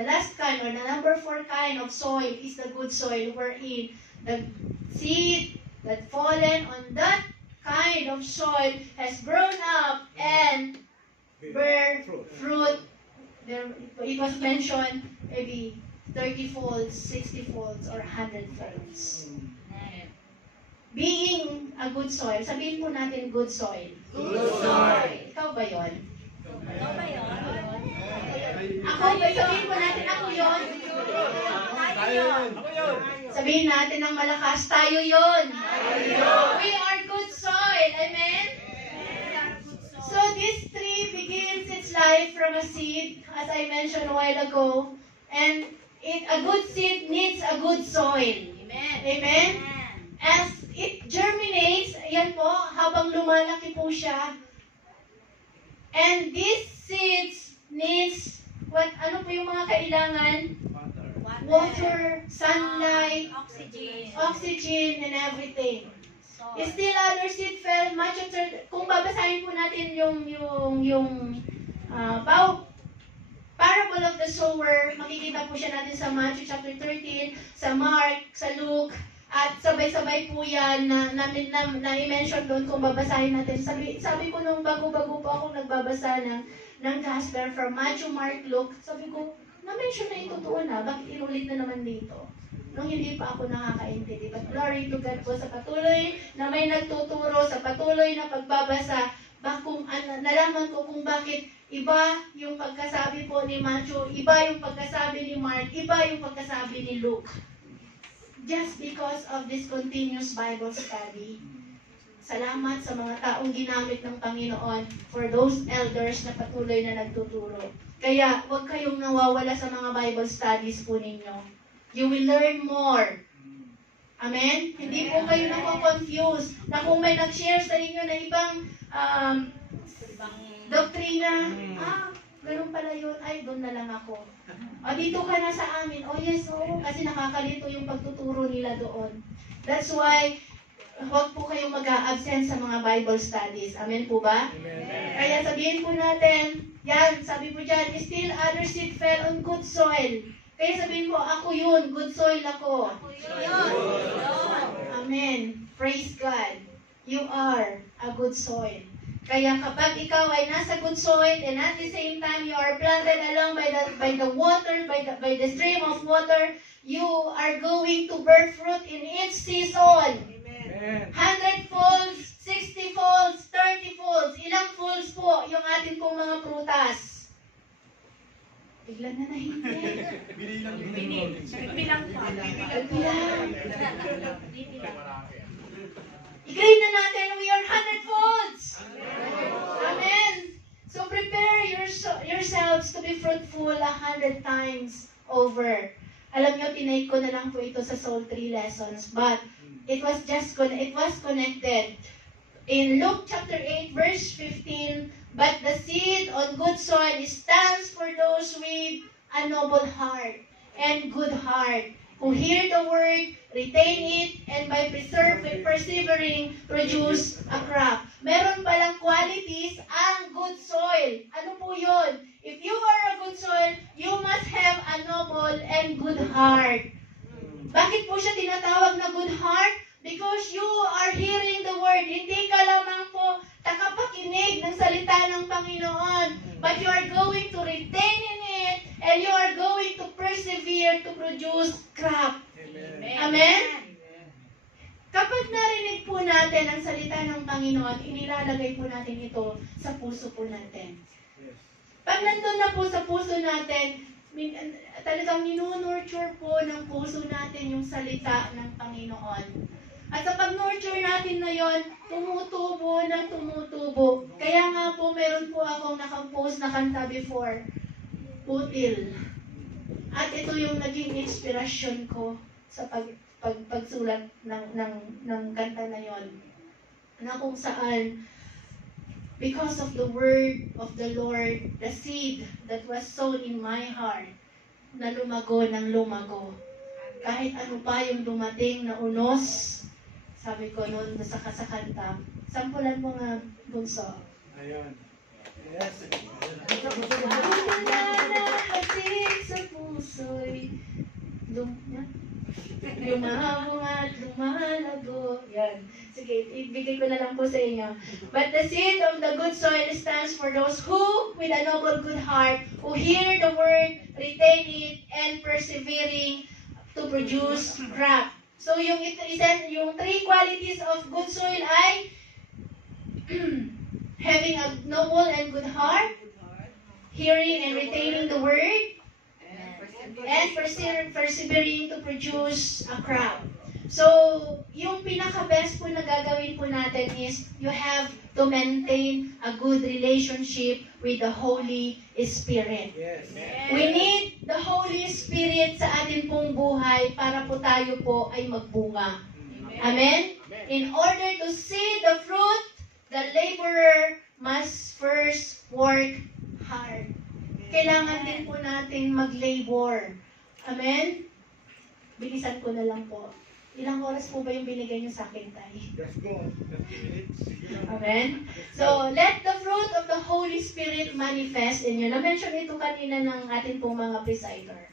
last kind, or the number 4 kind of soil is the good soil, wherein the seed that fallen on that kind of soil has grown up and bear fruit. It was mentioned maybe 30 folds, 60 folds, or 100 folds. Being a good soil, sabihin po natin good soil. Good soil. Ikaw ba yon? Ano ba yun? Ako ba? Sabihin po natin ako yon. Tayo yun. Sabihin natin ng malakas, tayo yon. We are good soil. Amen? So this tree begins its life from a seed, as I mentioned a while ago. And a good seed needs a good soil. Amen. Amen? As it germinates, yan po, habang lumalaki po siya. And these seeds needs, ano po yung mga kailangan? Water, sunlight, Oxygen. oxygen, and everything. Still other seed fell much of kung babasahin po natin parable of the sower, makikita po siya natin sa Matthew chapter 13, sa Mark, sa Luke, at sabay-sabay po yan na i-mention doon kung babasahin natin. Sabi ko nung bago-bago po ako nagbabasa ng Gospel from Matthew, Mark, Luke, sabi ko, na-mention na ito doon bakit inulit na naman dito? Nung hindi pa ako nakakaintindi. But glory to God po sa patuloy na may nagtuturo, sa patuloy na pagbabasa, nalaman ko kung bakit iba yung pagkasabi po ni Matthew, iba yung pagkasabi ni Mark, iba yung pagkasabi ni Luke. Just because of this continuous Bible study. Salamat sa mga taong ginamit ng Panginoon for those elders na patuloy na nagtuturo. Kaya huwag kayong nawawala sa mga Bible studies po ninyo. You will learn more. Amen? Hindi po kayo nako-confuse na kung may nag-share sa inyo na ibang doktrina, ganun pala yun, ay, doon na lang ako. Dito ka na sa amin. Yes, kasi nakakalito yung pagtuturo nila doon. That's why, huwag po kayong mag-a-absent sa mga Bible studies. Amen po ba? Amen. Kaya sabihin po natin, yan, sabi po dyan, still other seed fell on good soil. Kaya sabihin po, ako yun, good soil ako. Amen. Praise God. You are a good soil. Kaya kapag ikaw ay nasa good soil and at the same time you are planted along by the water, by the stream of water, you are going to bear fruit in each season. Amen. 100 folds, 60 folds, 30 folds. Ilang folds po yung ating pong mga prutas? Bigla na nahinti. Bilang pa. I-claim na natin, we are 100 folds. Amen. So prepare yourselves to be fruitful 100 times over. Alam nyo, tinake ko na lang po ito sa Soul 3 lessons, but it was connected. In Luke chapter 8, verse 15, but the seed on good soil stands for those with a noble heart and good heart, who hear the word, retain it, and by persevering, produce a crop. Meron palang qualities ang good soil. Ano po yun? If you are a good soil, you must have a noble and good heart. Bakit po siya tinatawag na good heart? Because you are hearing the word. Hindi ka lamang po takapakinig ng salita ng Panginoon, but you are going to retain in it, and you are going to persevere to produce crop. Amen. Amen? Kapag narinig po natin ang salita ng Panginoon, inilalagay po natin ito sa puso po natin. Yes. Pag nandun na po sa puso natin, talagang ninunurture po ng puso natin yung salita ng Panginoon. At sa pag-nurture natin na yon, tumutubo ng tumutubo. Kaya nga po, meron po akong nakapost na kanta before, Putil. At ito yung naging inspirasyon ko sa pagsulat ng kanta na yon. Na kung saan, because of the word of the Lord, the seed that was sown in my heart, na lumago ng lumago. Kahit ano pa yung dumating na unos, sabi ko noon sa kanta, sampulan mo nga, bunso. Ayun. Yes. Nahasik sa puso'y lumabong at lumalago. Yan. Sige, ibigay ko na lang po sa inyo. But the seed of the good soil stands for those who, with a noble good heart, who hear the word, retain it, and persevering to produce crop. So, yung three qualities of good soil ay having a noble and good heart, hearing and retaining the word, and persevering to produce a crop. So, yung pinaka-best po na gagawin po natin is you have to maintain a good relationship with the Holy Spirit. Yes. We need the Holy Spirit sa atin pong buhay para po tayo po ay magbunga. Amen? In order to see the fruit, the laborer must first work hard. Kailangan din po natin mag-labor. Amen? Bilisan ko na lang po. Ilang oras po ba yung binigay niyo sa akin, Tay? Let's go. 30 minutes. Amen? So, let the fruit of the Holy Spirit manifest in you. Na-mention ito kanina ng ating pong mga presider.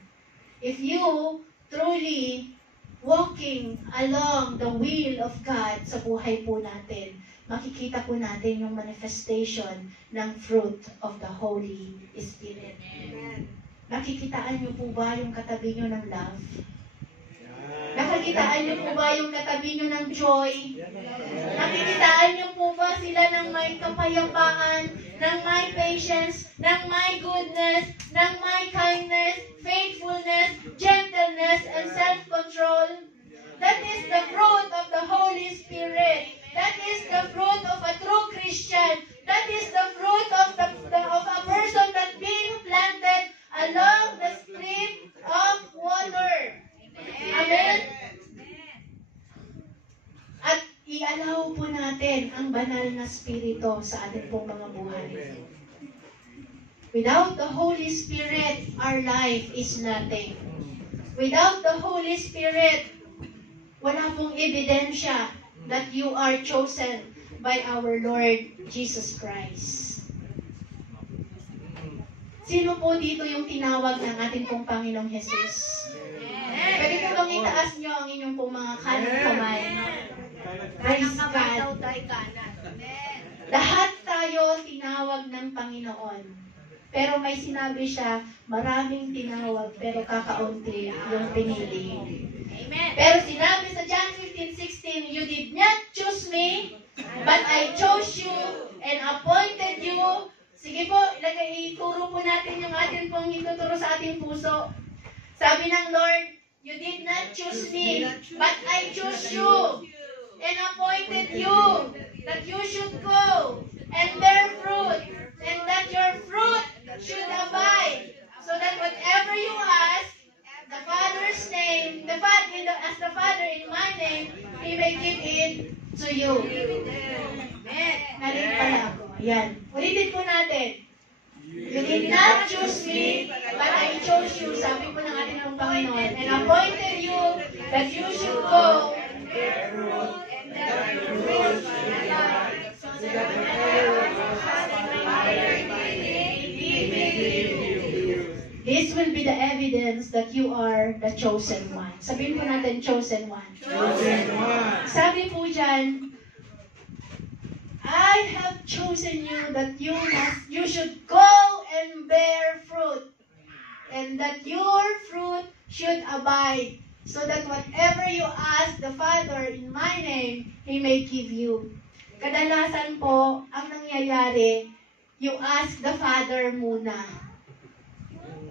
If you truly walking along the will of God sa buhay po natin, makikita po natin yung manifestation ng fruit of the Holy Spirit. Amen. Nakikitaan niyo po ba yung katabi niyo ng love? Nakikitaan niyo po ba yung katabi niyo ng joy? Nakikitaan niyo po ba sila ng may kapayapaan, ng may patience, ng may goodness, ng may kindness, faithfulness, gentleness, and self-control? That is the fruit of the Holy Spirit. That is the fruit of a true Christian. That is the fruit of a person that being planted along the stream of water. Amen? At i-allow po natin ang banal na spirito sa ating pong mga buhay. Without the Holy Spirit, our life is nothing. Without the Holy Spirit, wala pong ebidensya that you are chosen by our Lord Jesus Christ. Sino po dito yung tinawag ng ating pong Panginoong Jesus? Pwede po bang itaas nyo ang inyong pong mga kanang kamay? Praise God. Lahat tayo tinawag ng Panginoon. Pero may sinabi siya, maraming tinawag, pero kakaunti yung pinili. Amen. Pero sinabi sa John 15:16, you did not choose me, but I chose you and appointed you. Sige po, ituro po natin yung atin pong ituturo sa ating puso. Sabi ng Lord, you did not choose me, but I chose you and appointed you that you should go and bear fruit, and that your fruit should abide, so that whatever you ask, the Father's name, as the Father in my name, He may give it to you. Amen. Narin pala ako. Ayan. Ulitin po natin. You did not choose me, but I chose you. Sabi po ng ating ng Panginoon. And appointed you that you should go and bear fruit, and that your fruit should abide, so that whatever your Father in my name, He may give you. This will be the evidence that you are the chosen one. Sabihin po natin, chosen one. Chosen one. Sabi po dyan, I have chosen you that you should go and bear fruit, and that your fruit should abide, so that whatever you ask the Father in my name, He may give you. Kadalasan po, ang nangyayari, you ask the Father muna,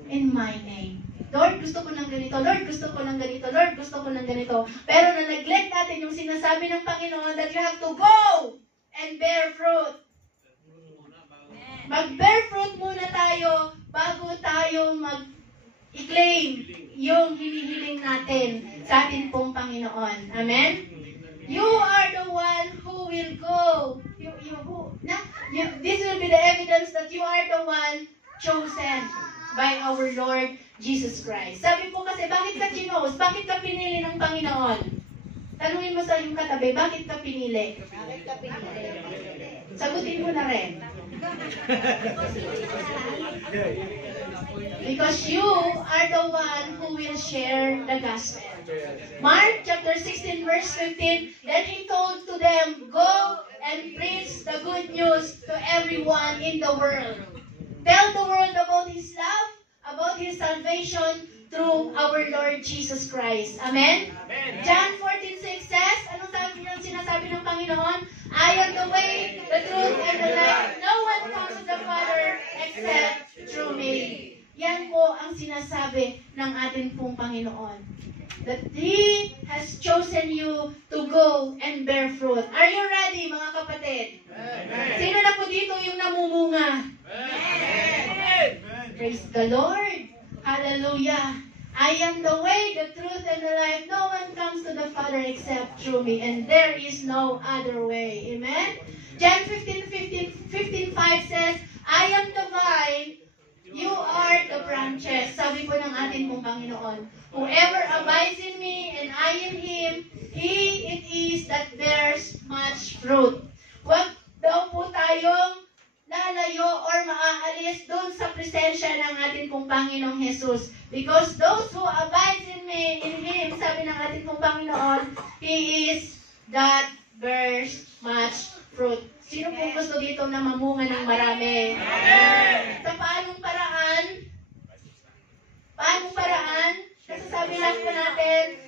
in my name. Lord, gusto ko ng ganito. Lord, gusto ko ng ganito. Lord, gusto ko ng ganito. Pero na-neglect natin yung sinasabi ng Panginoon that you have to go and bear fruit. Mag-bear fruit muna tayo bago tayo mag-i-claim yung hinihiling natin sa atin pong Panginoon. Amen? You are the one who will go. This will be the evidence that you are the one chosen by our Lord Jesus Christ. Sabi po kasi, bakit ka chinos? Bakit ka pinili ng Panginoon? Tanungin mo sa iyong katabi, bakit ka pinili? Sagutin mo na rin. Because you are the one who will share the gospel. Mark chapter 16 verse 15, then He told to them, go and preach the good news to everyone in the world. Tell the world about His love, about His salvation through our Lord Jesus Christ. Amen? Amen. John 14:6 says, anong sinasabi ng Panginoon? I am the way, the truth, and the life. No one comes to the Father except through me. Yan po ang sinasabi ng ating pong Panginoon. That He has chosen you to go and bear fruit. Are you ready, mga kapatid? Amen. Sino na po dito yung namumunga? Amen. Praise the Lord. Hallelujah. I am the way, the truth, and the life. No one comes to the Father except through me. And there is no other way. Amen? John 15:5 says, I am the vine, You are the branches. Sabi po ng ating pong Panginoon, whoever abides in me and I in him, he it is that bears much fruit. Huwag daw po tayong lalayo or maaalis doon sa presensya ng ating pong Panginoong Jesus. Because those who abide in me, in him, sabi ng ating pong Panginoon, he is that bears much fruit. Sino po gusto dito na mamunga ng marami? Sa paanong paraan? Paanong paraan? Kasi sabi lang po natin,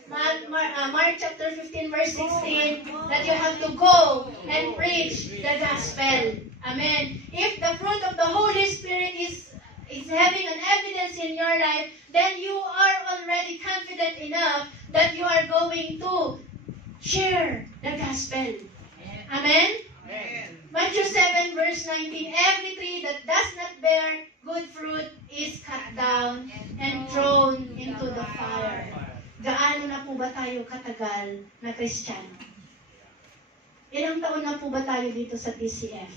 Mark chapter 15 verse 16, that you have to go and preach the gospel. Amen. If the fruit of the Holy Spirit is having an evidence in your life, then you are already confident enough that you are going to share the gospel. Amen? Matthew 7 verse 19, every tree that does not bear good fruit is cut down and thrown into the fire. Gaano na po ba tayo katagal na Kristiyano? Ilang taon na po ba tayo dito sa TCF?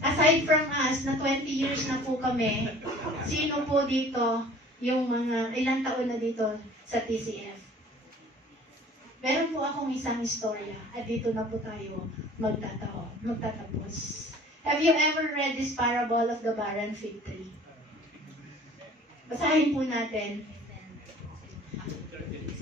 Aside from us, na 20 years na po kami, sino po dito yung mga, ilang taon na dito sa TCF? Meron po akong isang istorya at dito na po tayo magtatapos. Have you ever read this parable of the barren fig tree? Basahin po natin.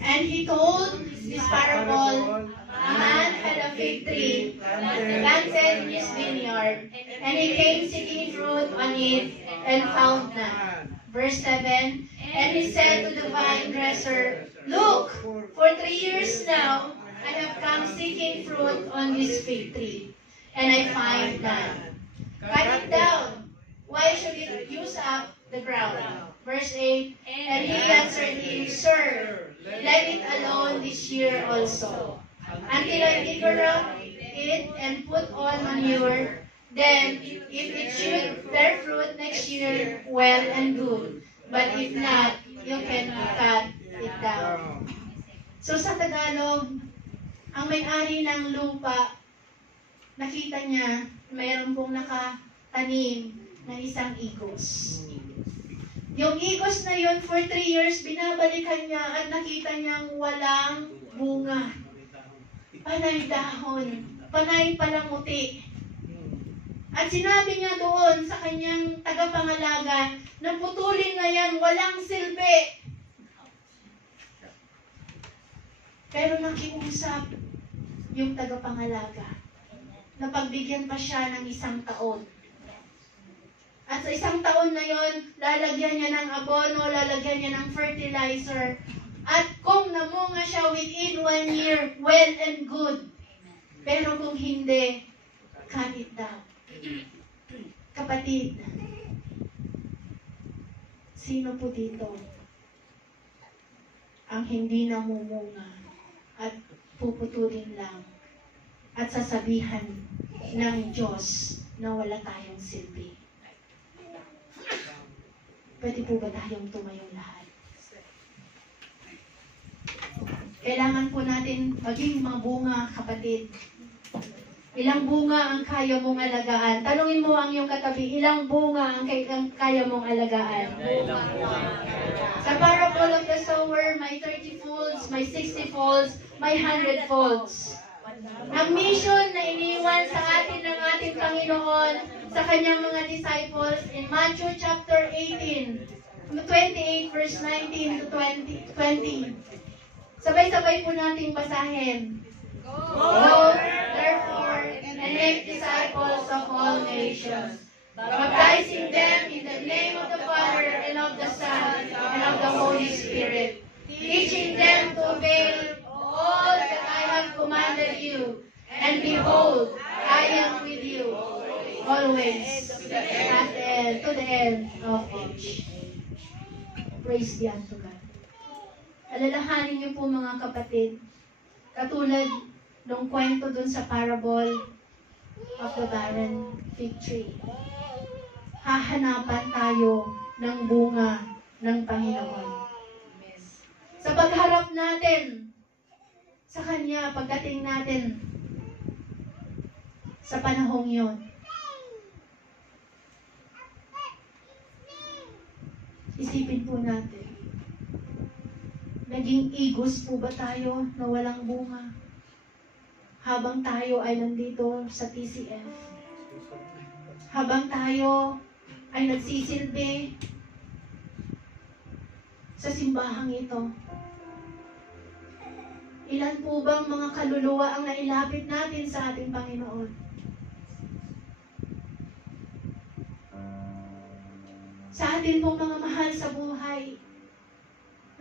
And he told this parable, a man had a fig tree planted in his vineyard, and he came seeking fruit on it and found none. Verse 7, and he said to the vine dresser, look, for 3 years now I have come seeking fruit on this fig tree, and I find none. Cut it down. Why should it use up the ground? Verse 8, and he answered him, Sir, let it alone this year also, until I digger up it and put on manure. Then, if it should bear fruit next year, well and good. But if not, you can cut it down. So sa Tagalog, ang may-ari ng lupa, nakita niya, mayroon pong nakatanim na isang igos. Yung igos na yun, for 3 years, binabalikan niya at nakita niyang walang bunga. Panay dahon, panay palamuti. At sinabi niya doon sa kanyang tagapangalaga, na putulin na yan, walang silbi. Pero nakiusap yung tagapangalaga. Napagbigyan pa siya ng 1 taon. At sa 1 taon na yon, lalagyan niya ng abono, lalagyan niya ng fertilizer. At kung namunga siya within 1 year, well and good. Pero kung hindi, cut it down. Kapatid, sino po dito ang hindi namumunga at puputulin lang at sasabihan ng Diyos na wala tayong silbi? Pwede po ba tayong tumayong lahat? Kailangan po natin maging mabunga, kapatid. Ilang bunga ang kaya mong alagaan? Tanungin mo ang iyong katabi, ilang bunga ang kaya mong alagaan? Sa parable of the sower, may 30 folds, may 60 folds, may 100 folds. Ang mission na iniwan sa atin ng ating Panginoon sa kanyang mga disciples in Matthew chapter 28 verse 19 to 20. Sabay-sabay po nating basahin. Go, therefore, and make disciples of all nations, baptizing them in the name of the Father, and of the Son, and of the Holy Spirit, teaching them to obey all that I have commanded you. And behold, I am with you always, to the end of age. Praise be unto God. Alalahanin niyo po mga kapatid, katulad nung kwento dun sa parable of the barren fig tree. Hahanapan tayo ng bunga ng Panginoon. Sa pagharap natin sa Kanya, pagdating natin sa panahong yon. Isipin po natin, naging igos po ba tayo na walang bunga habang tayo ay nandito sa TCF? Habang tayo ay nagsisilbi sa simbahang ito, ilan po bang mga kaluluwa ang nailapit natin sa ating Panginoon? Sa atin pong mga mahal sa buhay,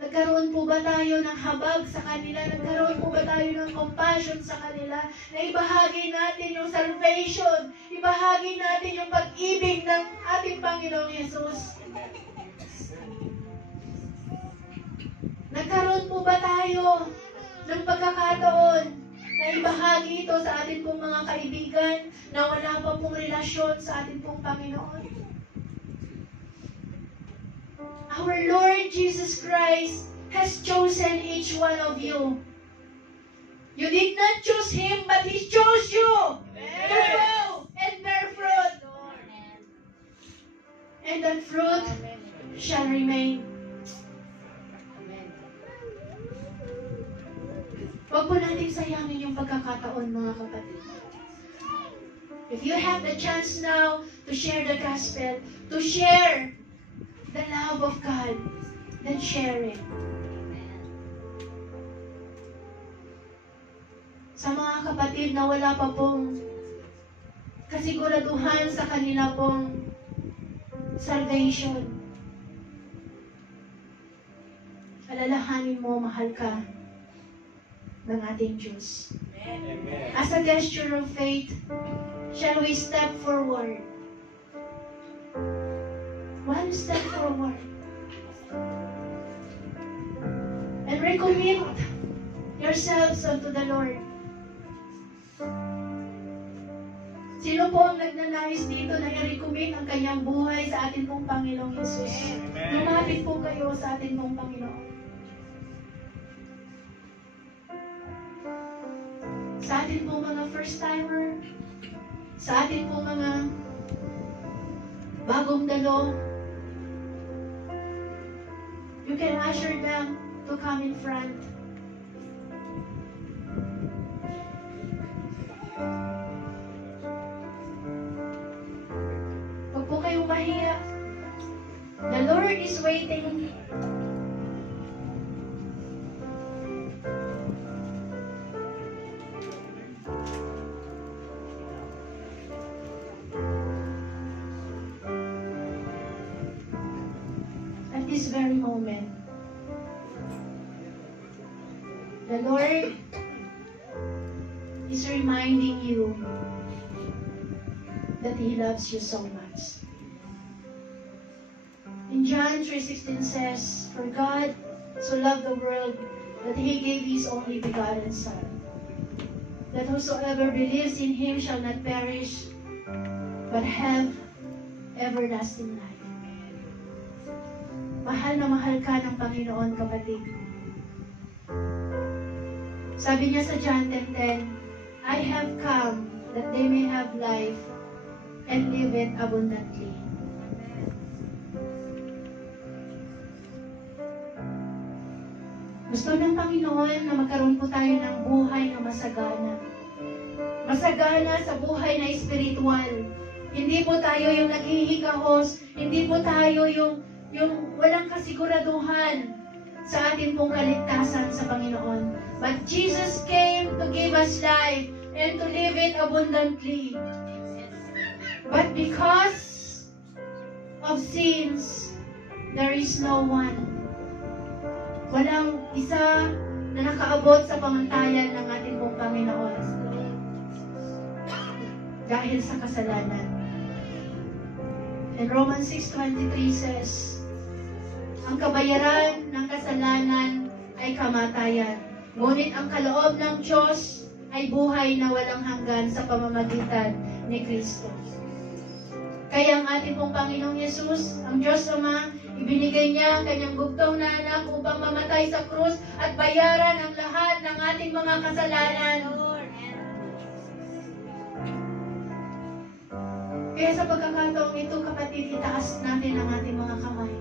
nagkaroon po ba tayo ng habag sa kanila? Nagkaroon po ba tayo ng compassion sa kanila? Na ibahagi natin yung salvation, ibahagi natin yung pag-ibig ng ating Panginoong Yesus? Nagkaroon po ba tayo ng pagkakataon na ibahagi ito sa ating pong mga kaibigan na wala pa pong relasyon sa ating pong Panginoon? Our Lord Jesus Christ has chosen each one of you. You did not choose Him, but He chose you to go and bear fruit. And that fruit shall remain. Huwag po natin sayangin yung pagkakataon, mga kapatid. If you have the chance now to share the gospel, to share the love of God, then share it. Sa mga kapatid na wala pa pong kasiguraduhan sa kanila pong salvation, alalahanin mo, mahal ka ng ating Diyos. Amen. As a gesture of faith, shall we step forward? One step forward. And recommit yourselves unto the Lord. Sino po ang nagnanais dito na i-recommit ang kanyang buhay sa ating pong Panginoong Yesus? Amen. Lumapit po kayo sa ating pong Panginoon. Sa ating pong mga first-timer, sa ating pong mga bagong dalo, you can usher them to come in front. Huwag po kayong mahiya. The Lord is waiting. At this very moment, the Lord is reminding you that He loves you so much. In John 3:16 says, "For God so loved the world that He gave His only begotten Son, that whosoever believes in Him shall not perish, but have everlasting life." Mahal na mahal ka ng Panginoon, kapatid. Sabi niya sa John 10:10, "I have come that they may have life and live it abundantly." Gusto ng Panginoon na magkaroon po tayo ng buhay na masagana. Masagana sa buhay na espiritual. Hindi po tayo yung naghihikahos, hindi po tayo yung walang kasiguraduhan sa ating pong kaligtasan sa Panginoon. But Jesus came to give us life and to live it abundantly. But because of sins, there is no one. Walang isa na nakaabot sa pamantayan ng ating pong Panginoon. Dahil sa kasalanan. And Romans 6:23 says, "Ang kabayaran ng kasalanan ay kamatayan. Ngunit ang kaloob ng Diyos ay buhay na walang hanggan sa pamamagitan ni Kristo." Kaya ang ating pong Panginoong Yesus, ang Diyos Ama, ibinigay niya ang kanyang bugtong na anak upang mamatay sa krus at bayaran ang lahat ng ating mga kasalanan. Kaya sa pagkakataong ito, kapatid, itaas natin ang ating mga kamay.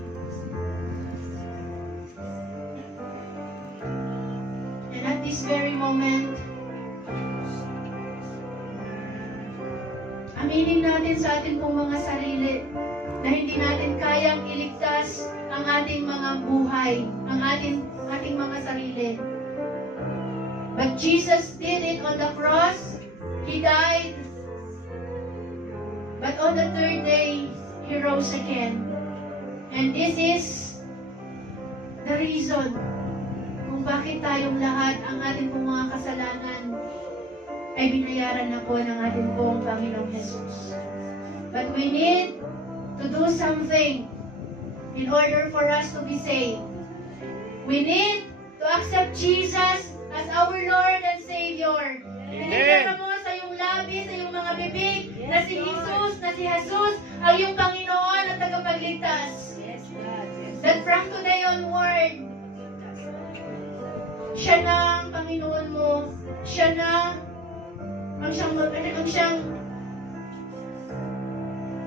this very moment, aminin natin sa ating pong mga sarili na hindi natin kayang iligtas ang ating mga buhay, ang ating mga sarili. But Jesus did it on the cross. He died. But on the third day, He rose again. And this is the reason kung bakit tayong lahat ang ating pong mga kasalanan ay binayaran na po ng ating pong Panginoong Jesus. But we need to do something in order for us to be saved. We need to accept Jesus as our Lord and Savior. Tinignan mo sa iyong labi, sa iyong mga bibig, na si Jesus ang iyong Panginoon at tagapagligtas. That from today onward, siya na ang Panginoon mo. Siya na ang siyang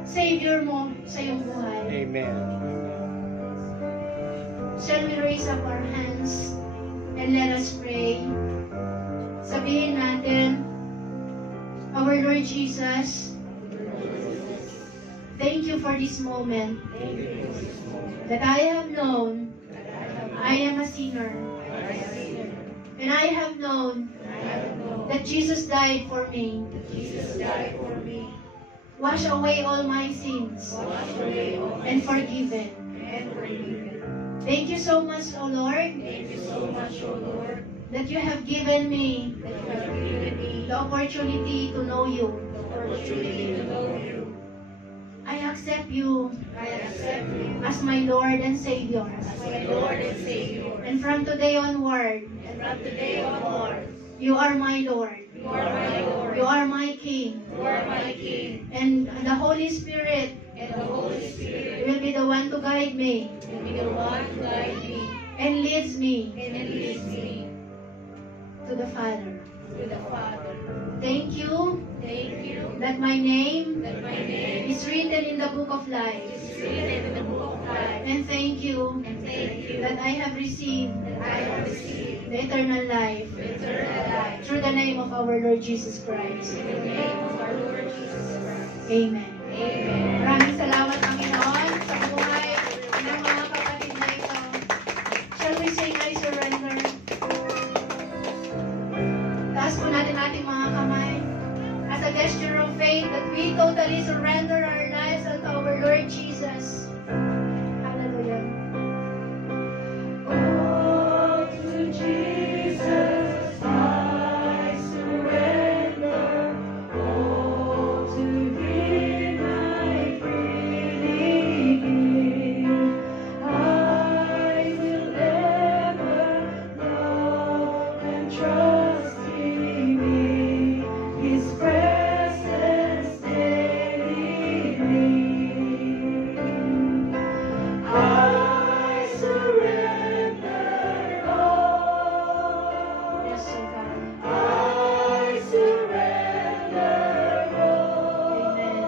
Savior mo sa iyong buhay. Amen. Shall we raise up our hands and let us pray? Sabihin natin, our Lord Jesus, thank you for this moment that I have known I am a sinner. And I have known that Jesus died for me. Wash away all my sins and forgiven. Thank you so much, O Lord, that you have given me the opportunity to know you. I accept you as my Lord and Savior. And from today onward, you are my Lord. You are my King. And the Holy Spirit will be the one to guide me and leads me to the Father. Thank you that my name is written in the book of life. And thank you that I have received the eternal life through the name of our Lord Jesus Christ. Amen. Maraming salamat, Panginoon, sa buhay ng mga kapatid na ito. Shall we sing, I surrender? Taas po natin ating mga kamay as a gesture of faith that we totally surrender our lives unto our Lord Jesus. Hallelujah. Oh, to Jesus I surrender. Oh, to Him I freely give. I will ever know and trust in Him, His presence daily live. I surrender all. Yes, O God. I surrender all. Amen.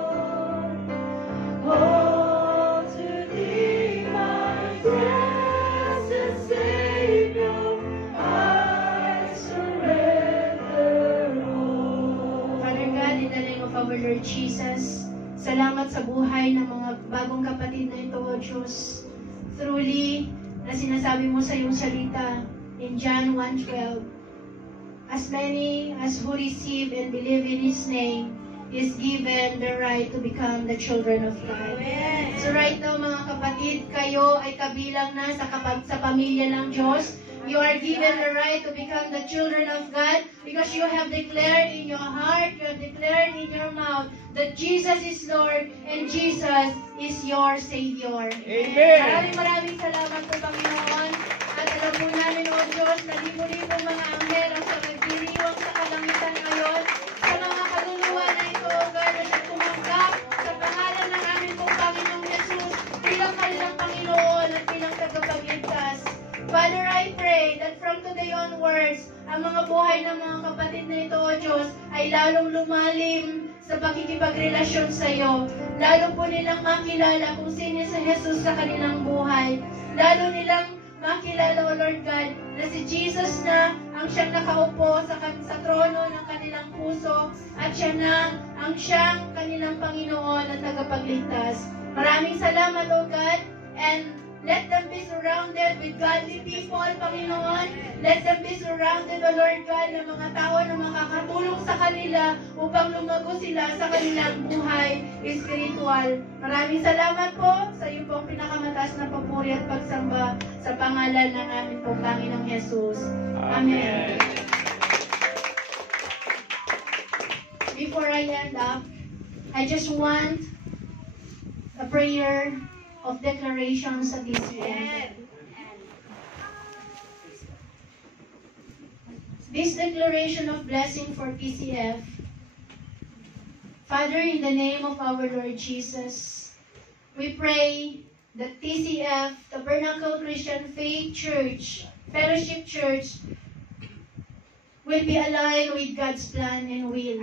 All to Thee, my blessed Savior, I surrender all. Father God, in the name of our Lord Jesus, salamat sa buhay ng mga bagong kapatid na ito, O Diyos. Truly, na sinasabi mo sa iyong salita in John 1:12, as many as who receive and believe in His name is given the right to become the children of God. Amen. So right now, mga kapatid, kayo ay kabilang na sa pamilya ng Diyos. You are given the right to become the children of God because you have declared in your heart, you have declared in your mouth that Jesus is Lord and Jesus is your Savior. Amen. Maraming salamat po, Panginoon. At alam po namin, O Diyos, na libo-libo mga anghel ang nagdiriwang sa kalangitan ngayon sa mga kaluluwa na ito, O God, na nagtumanggap sa pangalan ng aming pong Panginoong Jesus bilang kanilang Panginoon at bilang tagapagligtas. Father, I pray that from today onwards, ang mga buhay ng mga kapatid na ito, O Diyos, ay lalong lumalim sa pakikipagrelasyon sa iyo. Lalo po nilang makilala kung sino si Jesus sa kanilang buhay. Lalo nilang makilala, O Lord God, na si Jesus na ang siyang nakaupo sa trono ng kanilang puso at siya na ang siyang kanilang Panginoon at tagapagligtas. Maraming salamat, O God, and let them be surrounded with godly people, Panginoon. Let them be surrounded, O Lord God, ng mga tao na makakatulong sa kanila upang lumago sila sa kanilang buhay espiritual. Maraming salamat po sa iyo pong pinakamataas na papuri at pagsamba sa pangalan ng aming pong Panginoong Jesus. Amen. Before I end up, I just want a prayer of declaration sa TCF. This declaration of blessing for TCF. Father, in the name of our Lord Jesus, we pray that TCF, Tabernacle Christian Faith Church, Fellowship Church, will be aligned with God's plan and will.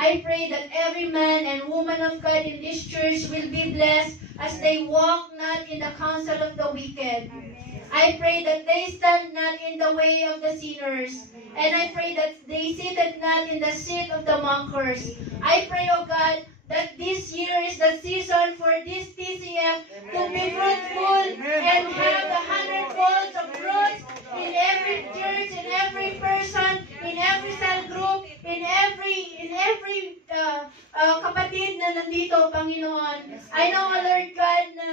I pray that every man and woman of God in this church will be blessed as they walk not in the counsel of the wicked. I pray that they stand not in the way of the sinners. And I pray that they seated not in the seat of the mockers. I pray, O God, that this year is the season for this TCF to be fruitful and have the 100-fold of fruits in every church, in every person, in every cell group, in every kapatid na nandito, Panginoon. I know, Lord God, na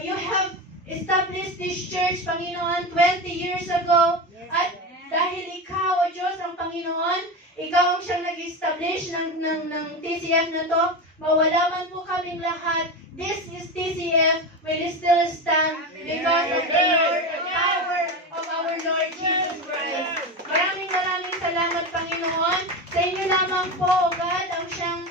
you have established this church, Panginoon, 20 years ago. At dahil ikaw, O Diyos, ang Panginoon, ikaw ang siyang nag-establish ng TCF na to, mawala man po kaming lahat, this is TCF will still stand because of the Lord and power of our Lord Jesus Christ. Maraming salamat, Panginoon. Sa inyo lamang po, O God, ang siyang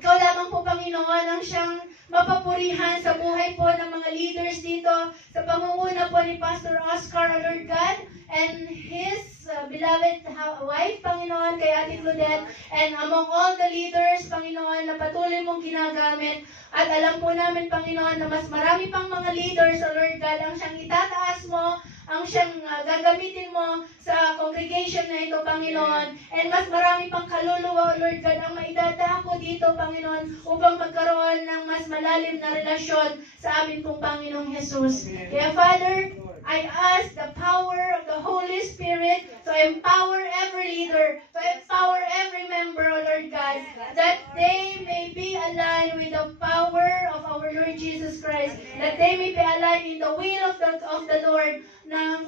ikaw lamang po, Panginoon, ang siyang mapapurihan sa buhay po ng mga leaders dito, sa pangunguna po ni Pastor Oscar, O Lord God, and his beloved wife, Panginoon, kay Ate Claudette, and among all the leaders, Panginoon, na patuloy mong ginagamit. At alam po namin, Panginoon, na mas marami pang mga leaders, O Lord God, ang siyang itataas mo, ang siyang gagamitin mo sa congregation na ito, Panginoon. And mas marami pang kaluluwa, O Lord God, ang maidadako dito, Panginoon, upang magkaroon ng mas malalim na relasyon sa amin pong Panginoong Jesus. Kaya, Father, I ask the power of the Holy Spirit to empower every leader, to empower every member, O Lord God, that they may be aligned with the power of our Lord Jesus Christ, that they may be aligned in the will of the Lord, na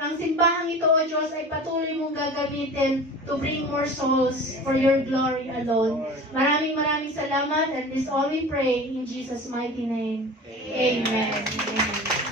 ang simbahang ito, O Diyos, ay patuloy mong gagamitin to bring more souls for your glory alone. Maraming salamat, and this all we pray in Jesus' mighty name. Amen. Amen.